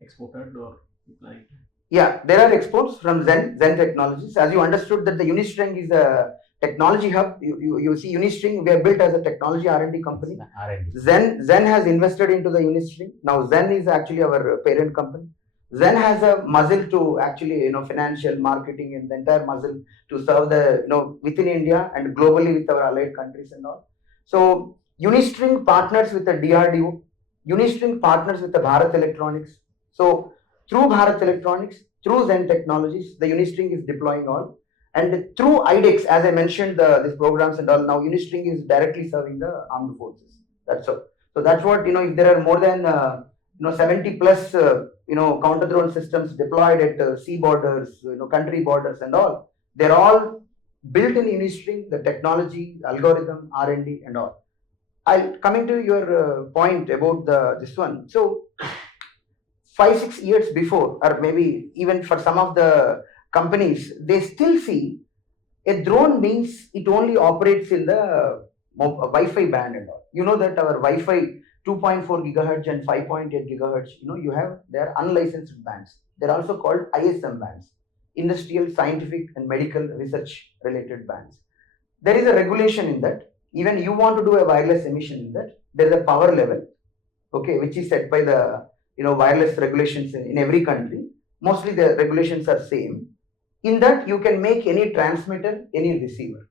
exported or planning? Yeah, there are exports from Zen Technologies. As you understood that the Unistring is a technology hub. You see Unistring, we are built as a technology R&D company. R&D. Zen has invested into the Unistring. Now Zen is actually our parent company. Zen has a muscle to actually, financial, marketing, and the entire muscle to serve the, within India and globally with our allied countries and all. So Unistring partners with the DRDO. Unistring partners with the Bharat Electronics. So through Bharat Electronics, through Zen Technologies, the Unistring is deploying all. And through IDEX, as I mentioned, these programs and all, now Unistring is directly serving the armed forces. That's all. So that's what, if there are more than 70 plus counter drone systems deployed at sea borders, country borders and all, they're all built in Unistring, the technology, algorithm, R&D and all. Coming to your point about this one. So 5-6 years before, or maybe even for some of the companies, they still see a drone means it only operates in the Wi-Fi band and all. You know that our Wi-Fi 2.4 gigahertz and 5.8 gigahertz, they are unlicensed bands. They're also called ISM bands, industrial, scientific and medical research related bands. There is a regulation in that. Even you want to do a wireless emission in that, there is a power level, okay, which is set by the wireless regulations in every country. Mostly the regulations are same. In that you can make any transmitter, any receiver.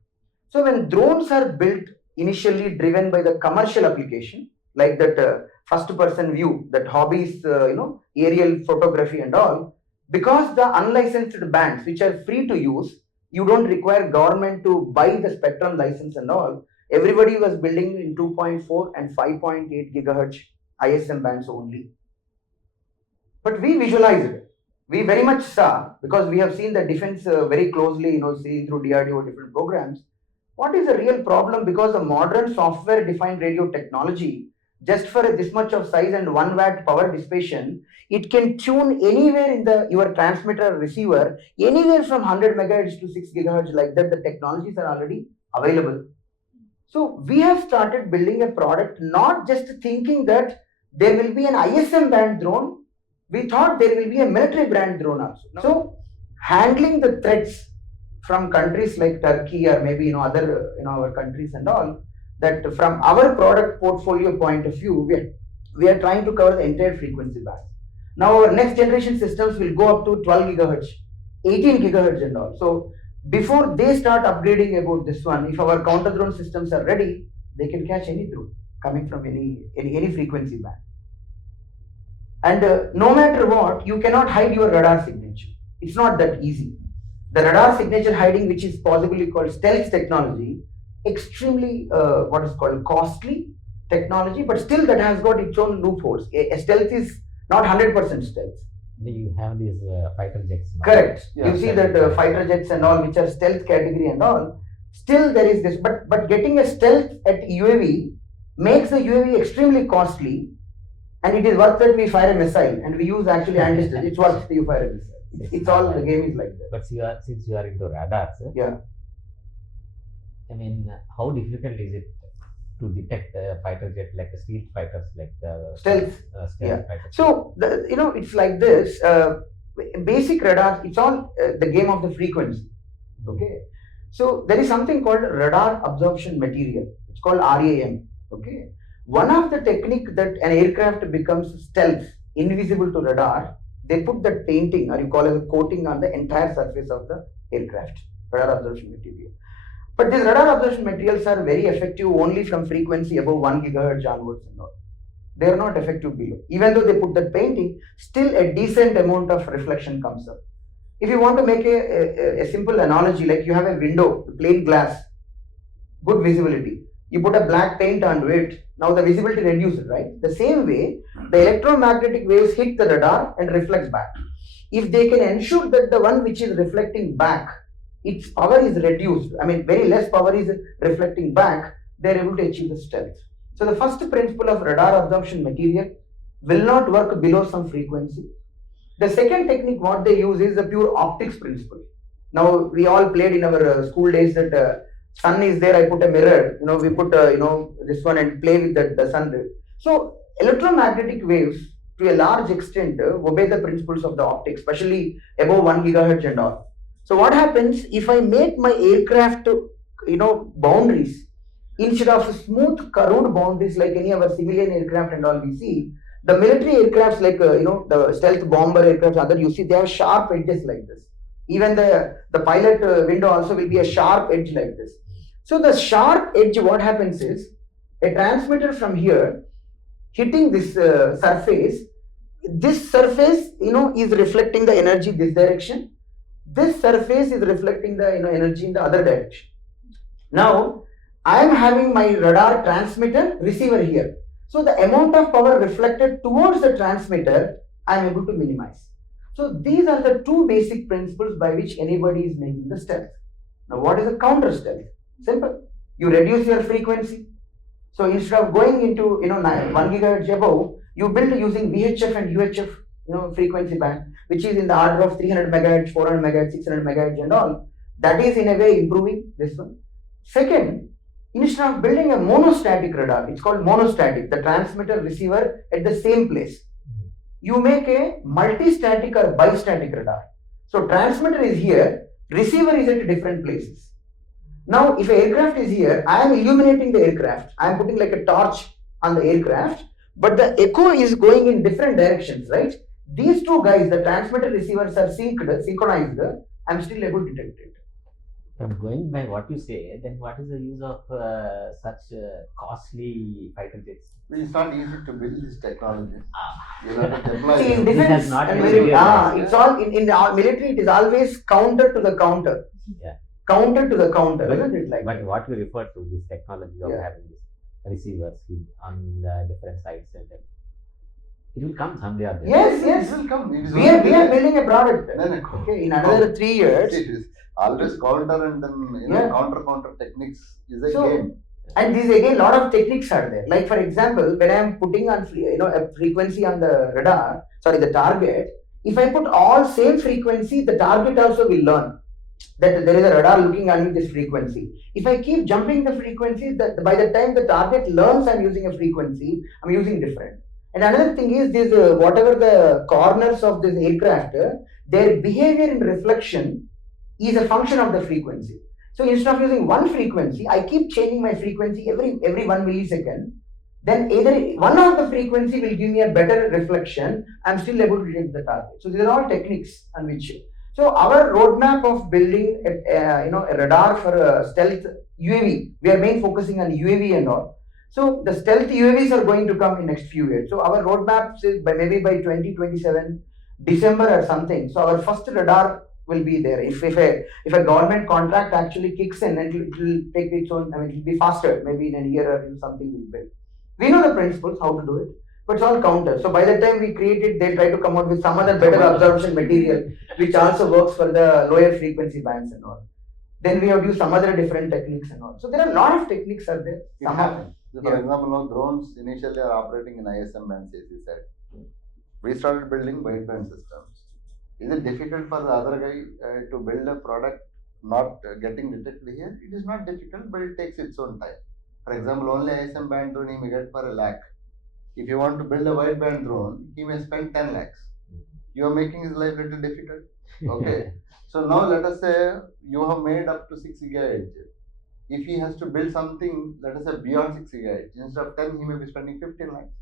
So when drones are built initially driven by the commercial application, like that first person view, that hobbies, aerial photography and all, because the unlicensed bands which are free to use, you don't require government to buy the spectrum license and all. Everybody was building in 2.4 and 5.8 gigahertz ISM bands only. But we visualized it. We very much saw, because we have seen the defense very closely, see through DRDO different programs. What is the real problem? Because the modern software defined radio technology, just for this much of size and 1 watt power dissipation, it can tune anywhere in your transmitter or receiver, anywhere from 100 megahertz to 6 gigahertz, like that. The technologies are already available. So we have started building a product, not just thinking that there will be an ISM band drone. We thought there will be a military brand drone also. So handling the threats from countries like Turkey or maybe other our countries and all, that from our product portfolio point of view, we are trying to cover the entire frequency band. Now our next generation systems will go up to 12 gigahertz, 18 gigahertz and all. So before they start upgrading about this one, if our counter drone systems are ready, they can catch any drone coming from any frequency band. And no matter what, you cannot hide your radar signature. It's not that easy. The radar signature hiding, which is possibly called stealth technology, extremely what is called costly technology, but still that has got its own loopholes. A stealth is not 100% stealth. You have these fighter jets now. Correct. Yeah, you see that fighter jets and all, which are stealth category and all, still there is this. But getting a stealth at UAV makes the UAV extremely costly, and it is worth that we fire a missile and we use actually anti-stealth. It's worth that you fire a missile. It's all, the game is like that. But since you are into radars, Yeah. I mean, how difficult is it to detect a fighter jet like the stealth fighters, like the Stealth. stealth Yeah. fighters? So it's like this. basic radar, it's all the game of the frequency. Okay, so there is something called radar absorption material. It's called RAM. Okay, one of the technique that an aircraft becomes stealth, invisible to radar, they put that painting, or you call it a coating, on the entire surface of the aircraft, radar absorption material. But these radar absorption materials are very effective only from frequency above 1 gigahertz onwards and all. They are not effective below. Even though they put that painting, still a decent amount of reflection comes up. If you want to make a simple analogy, like you have a window, plain glass, good visibility. You put a black paint onto it, now the visibility reduces, right? The same way, the electromagnetic waves hit the radar and reflects back. If they can ensure that the one which is reflecting back, its power is reduced, I mean very less power is reflecting back, they are able to achieve the stealth. So the first principle of radar absorption material will not work below some frequency. The second technique what they use is the pure optics principle. Now we all played in our school days that sun is there, I put a mirror, we put this one and play with the sun. So electromagnetic waves to a large extent obey the principles of the optics, especially above 1 gigahertz and all. So what happens if I make my aircraft boundaries instead of smooth curved boundaries like any of our civilian aircraft and all we see, the military aircrafts like the stealth bomber aircraft, other you see they have sharp edges like this. Even the pilot window also will be a sharp edge like this. So the sharp edge, what happens is a transmitter from here hitting this surface. This surface is reflecting the energy this direction. This surface is reflecting the energy in the other direction. Now I am having my radar transmitter receiver here. So the amount of power reflected towards the transmitter I am able to minimize. So these are the two basic principles by which anybody is making the stealth. Now what is a counter stealth? Simple. You reduce your frequency. So instead of going into 1 gigahertz above, you build using VHF and UHF frequency band, which is in the order of 300 megahertz, 400 megahertz, 600 megahertz and all. That is in a way improving this one. Second, instead of building a monostatic radar, it's called monostatic, the transmitter receiver at the same place. You make a multistatic or bistatic radar. So transmitter is here, receiver is at different places. Now if an aircraft is here, I am illuminating the aircraft. I am putting like a torch on the aircraft, but the echo is going in different directions, right? These two guys, the transmitter receivers are synchronized. I am still able to detect it. From going by what you say, then what is the use of such costly fighter jets? It's not easy to build this technology. You have to deploy See, in it. defense, has not and been military, realized. it's all in our military. It is always counter to the counter. Yeah. Counter to the counter, isn't it? Like But what we refer to this technology of Yeah. having this receivers on the different sites, and then it will come someday or the other. yes, It yes. will come. It is We are only- building a product. No, no. Okay, in another 3 years. It is always counter and then Yeah. counter techniques is a So, game. And these again, lot of techniques are there. Like for example, when I am putting on a frequency on the radar, the target. If I put all same frequency, the target also will learn that there is a radar looking at this frequency. If I keep jumping the frequency, that by the time the target learns I'm using a frequency, I'm using different. And another thing is this: whatever the corners of this aircraft, their behavior in reflection is a function of the frequency. So instead of using one frequency, I keep changing my frequency every 1 millisecond. Then either one of the frequency will give me a better reflection. I'm still able to detect the target. So these are all techniques on which. So our roadmap of building a radar for stealth UAV, we are mainly focusing on UAV and all. So the stealth UAVs are going to come in next few years. So our roadmap is maybe by 2027 December or something. So our first radar will be there. If a government contract actually kicks in, it will take its own. I mean, it will be faster. Maybe in a year or something will build. We know the principles how to do it, but it's all counter. So by the time we create it, they try to come out with some other better absorption material, which also works for the lower frequency bands and all. Then we have to use some other different techniques and all. So there are a lot of techniques are there. It Some of happens. For Yeah. example, now drones initially are operating in ISM bands, as you said. We started building wideband systems. Is it difficult for the other guy to build a product not getting detected here? It is not difficult, but it takes its own time. For example, only ISM band drone he may get for 1 lakh. If you want to build a wideband drone, he may spend 10 lakhs. you are making his life little difficult. Okay. So now let us say you have made up to 6 gigahertz. If he has to build something, let us say beyond 6 gigahertz, instead of 10, he may be spending 15 lakhs.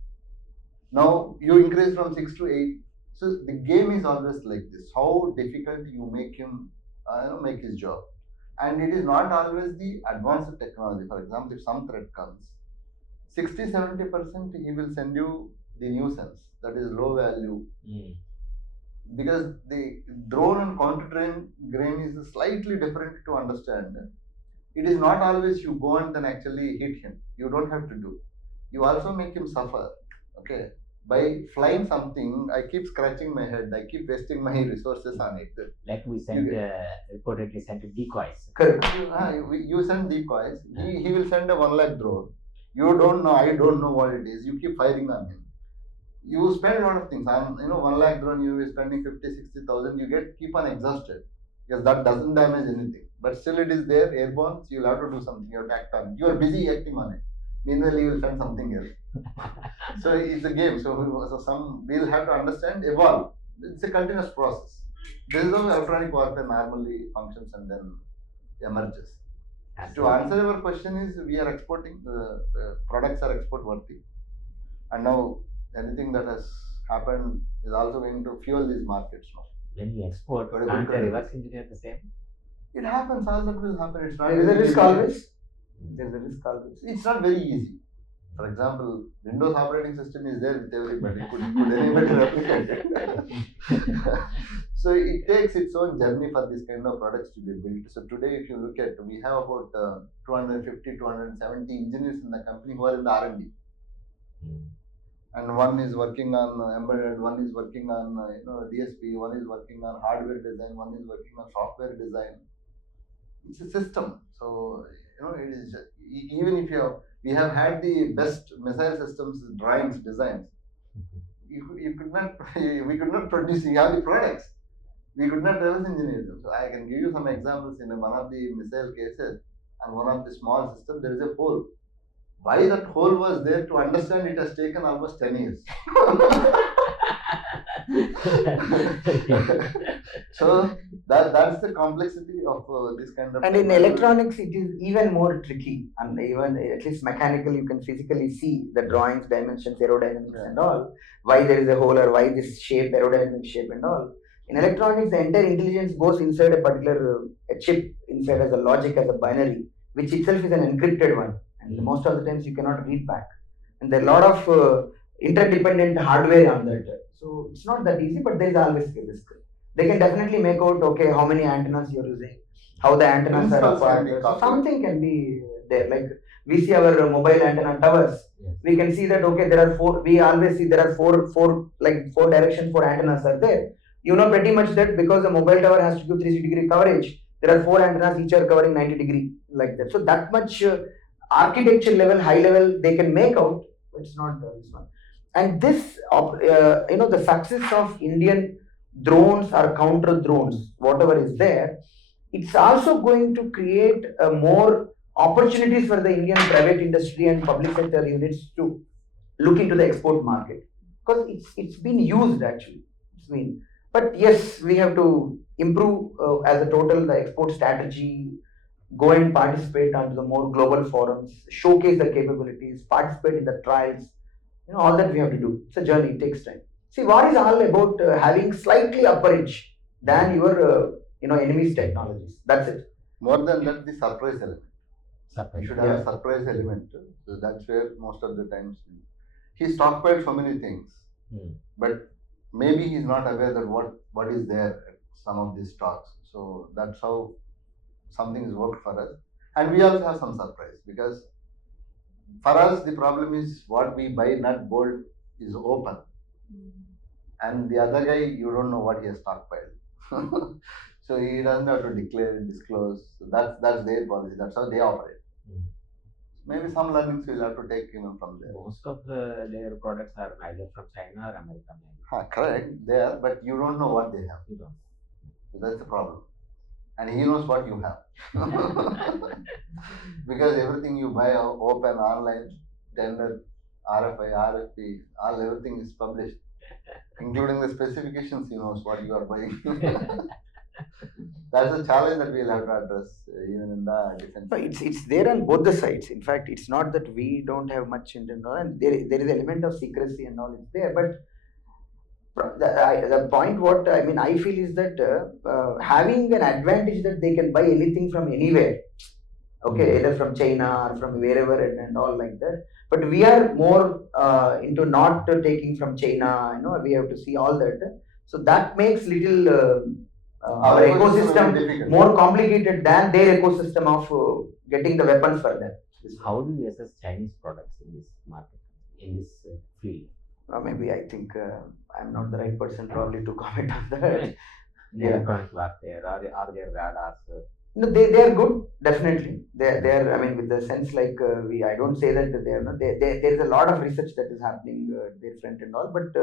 Now you increase from 6 to 8. So the game is always like this. How difficult you make him make his job. And it is not always the advanced technology. For example, if some threat comes, 60-70% he will send you the nuisance, that is low value. Because the drone and counter drone is slightly different to understand. It is not always you go and then actually hit him. You don't have to do. You also make him suffer. Okay. By flying something, I keep scratching my head. I keep wasting my resources on it. Like we sent, reportedly sent decoys. Correct. You send decoys. He will send a 1 lakh drone. You don't know. I don't know what it is. You keep firing on him. You spend a lot of things. On 1 lakh drone, you are spending 50-60,000. You keep on exhausted because that doesn't damage anything. But still, it is there, airborne. So you'll have to do something. You have to act on it. You are busy acting on it. Meanwhile, you will send something else. So it's a game. So we'll have to understand, evolve. It's a continuous process. This is how electronic warfare normally functions and then emerges. To answer your question is, we are exporting. The products are export worthy, and now anything that has happened is also going to fuel these markets now. When you export, can't they reverse engineer the same? It happens. All that will happen. It's not. There is a risk always. There is a risk always. It's not very easy. For example, Windows operating system is there with everybody. Could anybody replicate it? So it takes its own journey for this kind of products to be built. So today, if you look at, we have about 250, 270 engineers in the company who are in the R&D. And one is working on embedded, one is working on DSP, one is working on hardware design, one is working on software design. It's a system. So it is even if we have had the best missile systems drawings, designs. We could not produce. We have the products. We could not reverse engineer them. So I can give you some examples. In one of the missile cases and one of the small systems, there is a hole. Why that hole was there, to understand, it has taken almost 10 years. So that's the complexity of this kind of. And in electronics, it is even more tricky. And even at least mechanically, you can physically see the drawings, dimensions, aerodynamics, and all. Why there is a hole or why this shape, aerodynamic shape, and all. In electronics, the entire intelligence goes inside a particular a chip, inside as a logic, as a binary, which itself is an encrypted one. And most of the times you cannot read back. And there are a lot of interdependent hardware on that. So it's not that easy, but there is always a risk. They can definitely make out, okay, how many antennas you're using, how the antennas are apart. So something can be there. Like we see our mobile antenna towers. We can see that, okay, there are four. We always see there are four direction, 4 antennas are there. You know pretty much that because the mobile tower has to do 360-degree coverage. There are 4 antennas, each are covering 90-degree like that. So that much architecture level, high level, they can make out, but it's not this one. And this, the success of Indian drones or counter drones, whatever is there, it's also going to create more opportunities for the Indian private industry and public sector units to look into the export market, because it's been used actually. But yes, we have to improve as a total the export strategy, go and participate onto the more global forums, showcase the capabilities, participate in the trials. All that we have to do. It's a journey, it takes time. See, war is all about having slightly upper edge than your enemy's technologies. That's it. More than that, the surprise element. You should have a surprise element. So that's where most of the times he stockpiled so many things, but maybe he's not aware that what is there at some of these stocks. So that's how something is worked for us. And we also have some surprise, because for us the problem is what we buy nut bolt is open, and the other guy, you don't know what he has stockpiled. So he doesn't have to disclose. So that's their policy. That's how they operate. Maybe some learnings we'll have to take from there. Most of their products are either from China or America. Correct, they are, but you don't know what they have. You don't. So that's the problem. And he knows what you have. Because everything you buy open, online, tender, RFI, RFP, everything is published. including the specifications, he knows what you are buying. That's a challenge that we'll have to address even in the defense. But it's there on both the sides. In fact, it's not that we don't have much intent on, and there is element of secrecy and all is there. But the point what I mean I feel is that having an advantage that they can buy anything from anywhere, okay, either from China or from wherever and all like that. But we are more into not taking from China. You know, we have to see all that. So that makes little our ecosystem more complicated than their ecosystem of getting the weapons for them. How do you assess Chinese products in this market, in this field? Maybe I think I'm not the right person probably to comment on that. Electronic warfare, are there radars? No, they are good, definitely. They are. I mean, with the sense like I don't say that they are not. There is a lot of research that is happening their front and all, but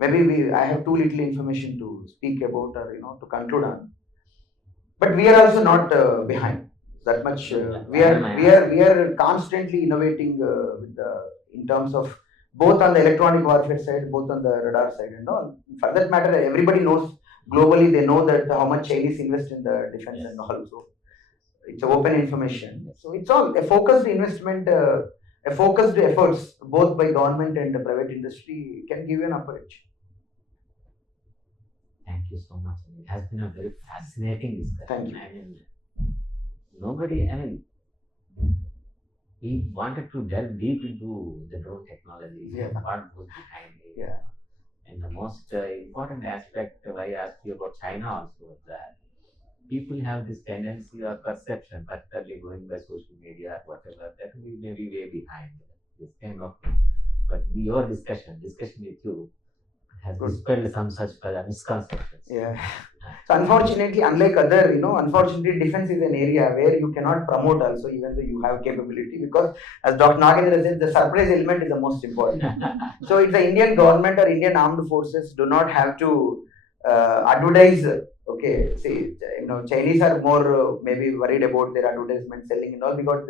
maybe I have too little information to speak about or to conclude on. But we are also not behind that much. We are constantly innovating with in terms of both on the electronic warfare side, both on the radar side and all. For that matter, everybody knows globally. They know that how much Chinese invest in the defense and all. So it's open information. So it's all a focused investment, a focused efforts both by government and the private industry can give you an upper edge. Thank you so much. It has been a very fascinating discussion. Thank you. I mean, we wanted to delve deep into the drone technology, what goes behind it. Yeah. And the most important aspect I asked you about China also was that people have this tendency or perception, particularly going by social media or whatever, that we may be way behind this kind of thing. But your discussion with you has dispelled some such misconceptions. Yeah. So unfortunately, unlike other, unfortunately, defense is an area where you cannot promote also, even though you have capability, because as Dr. Nagendra said, the surprise element is the most important. So if the Indian government or Indian armed forces do not have to advertise, okay, see, Chinese are more maybe worried about their advertisement selling and all because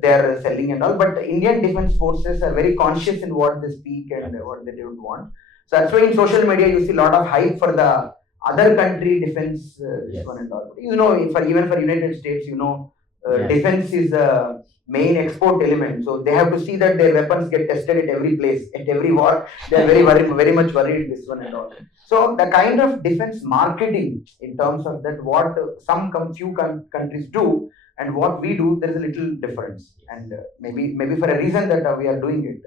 they are selling and all. But Indian defense forces are very conscious in what they speak and what they don't want. So that's why in social media you see a lot of hype for the other country defense, this one and all. Even for United States, defense is a main export element. So they have to see that their weapons get tested at every place, at every war. They are very much worried this one and all. So the kind of defense marketing in terms of that, what some few countries do and what we do, there is a little difference. And maybe for a reason that we are doing it.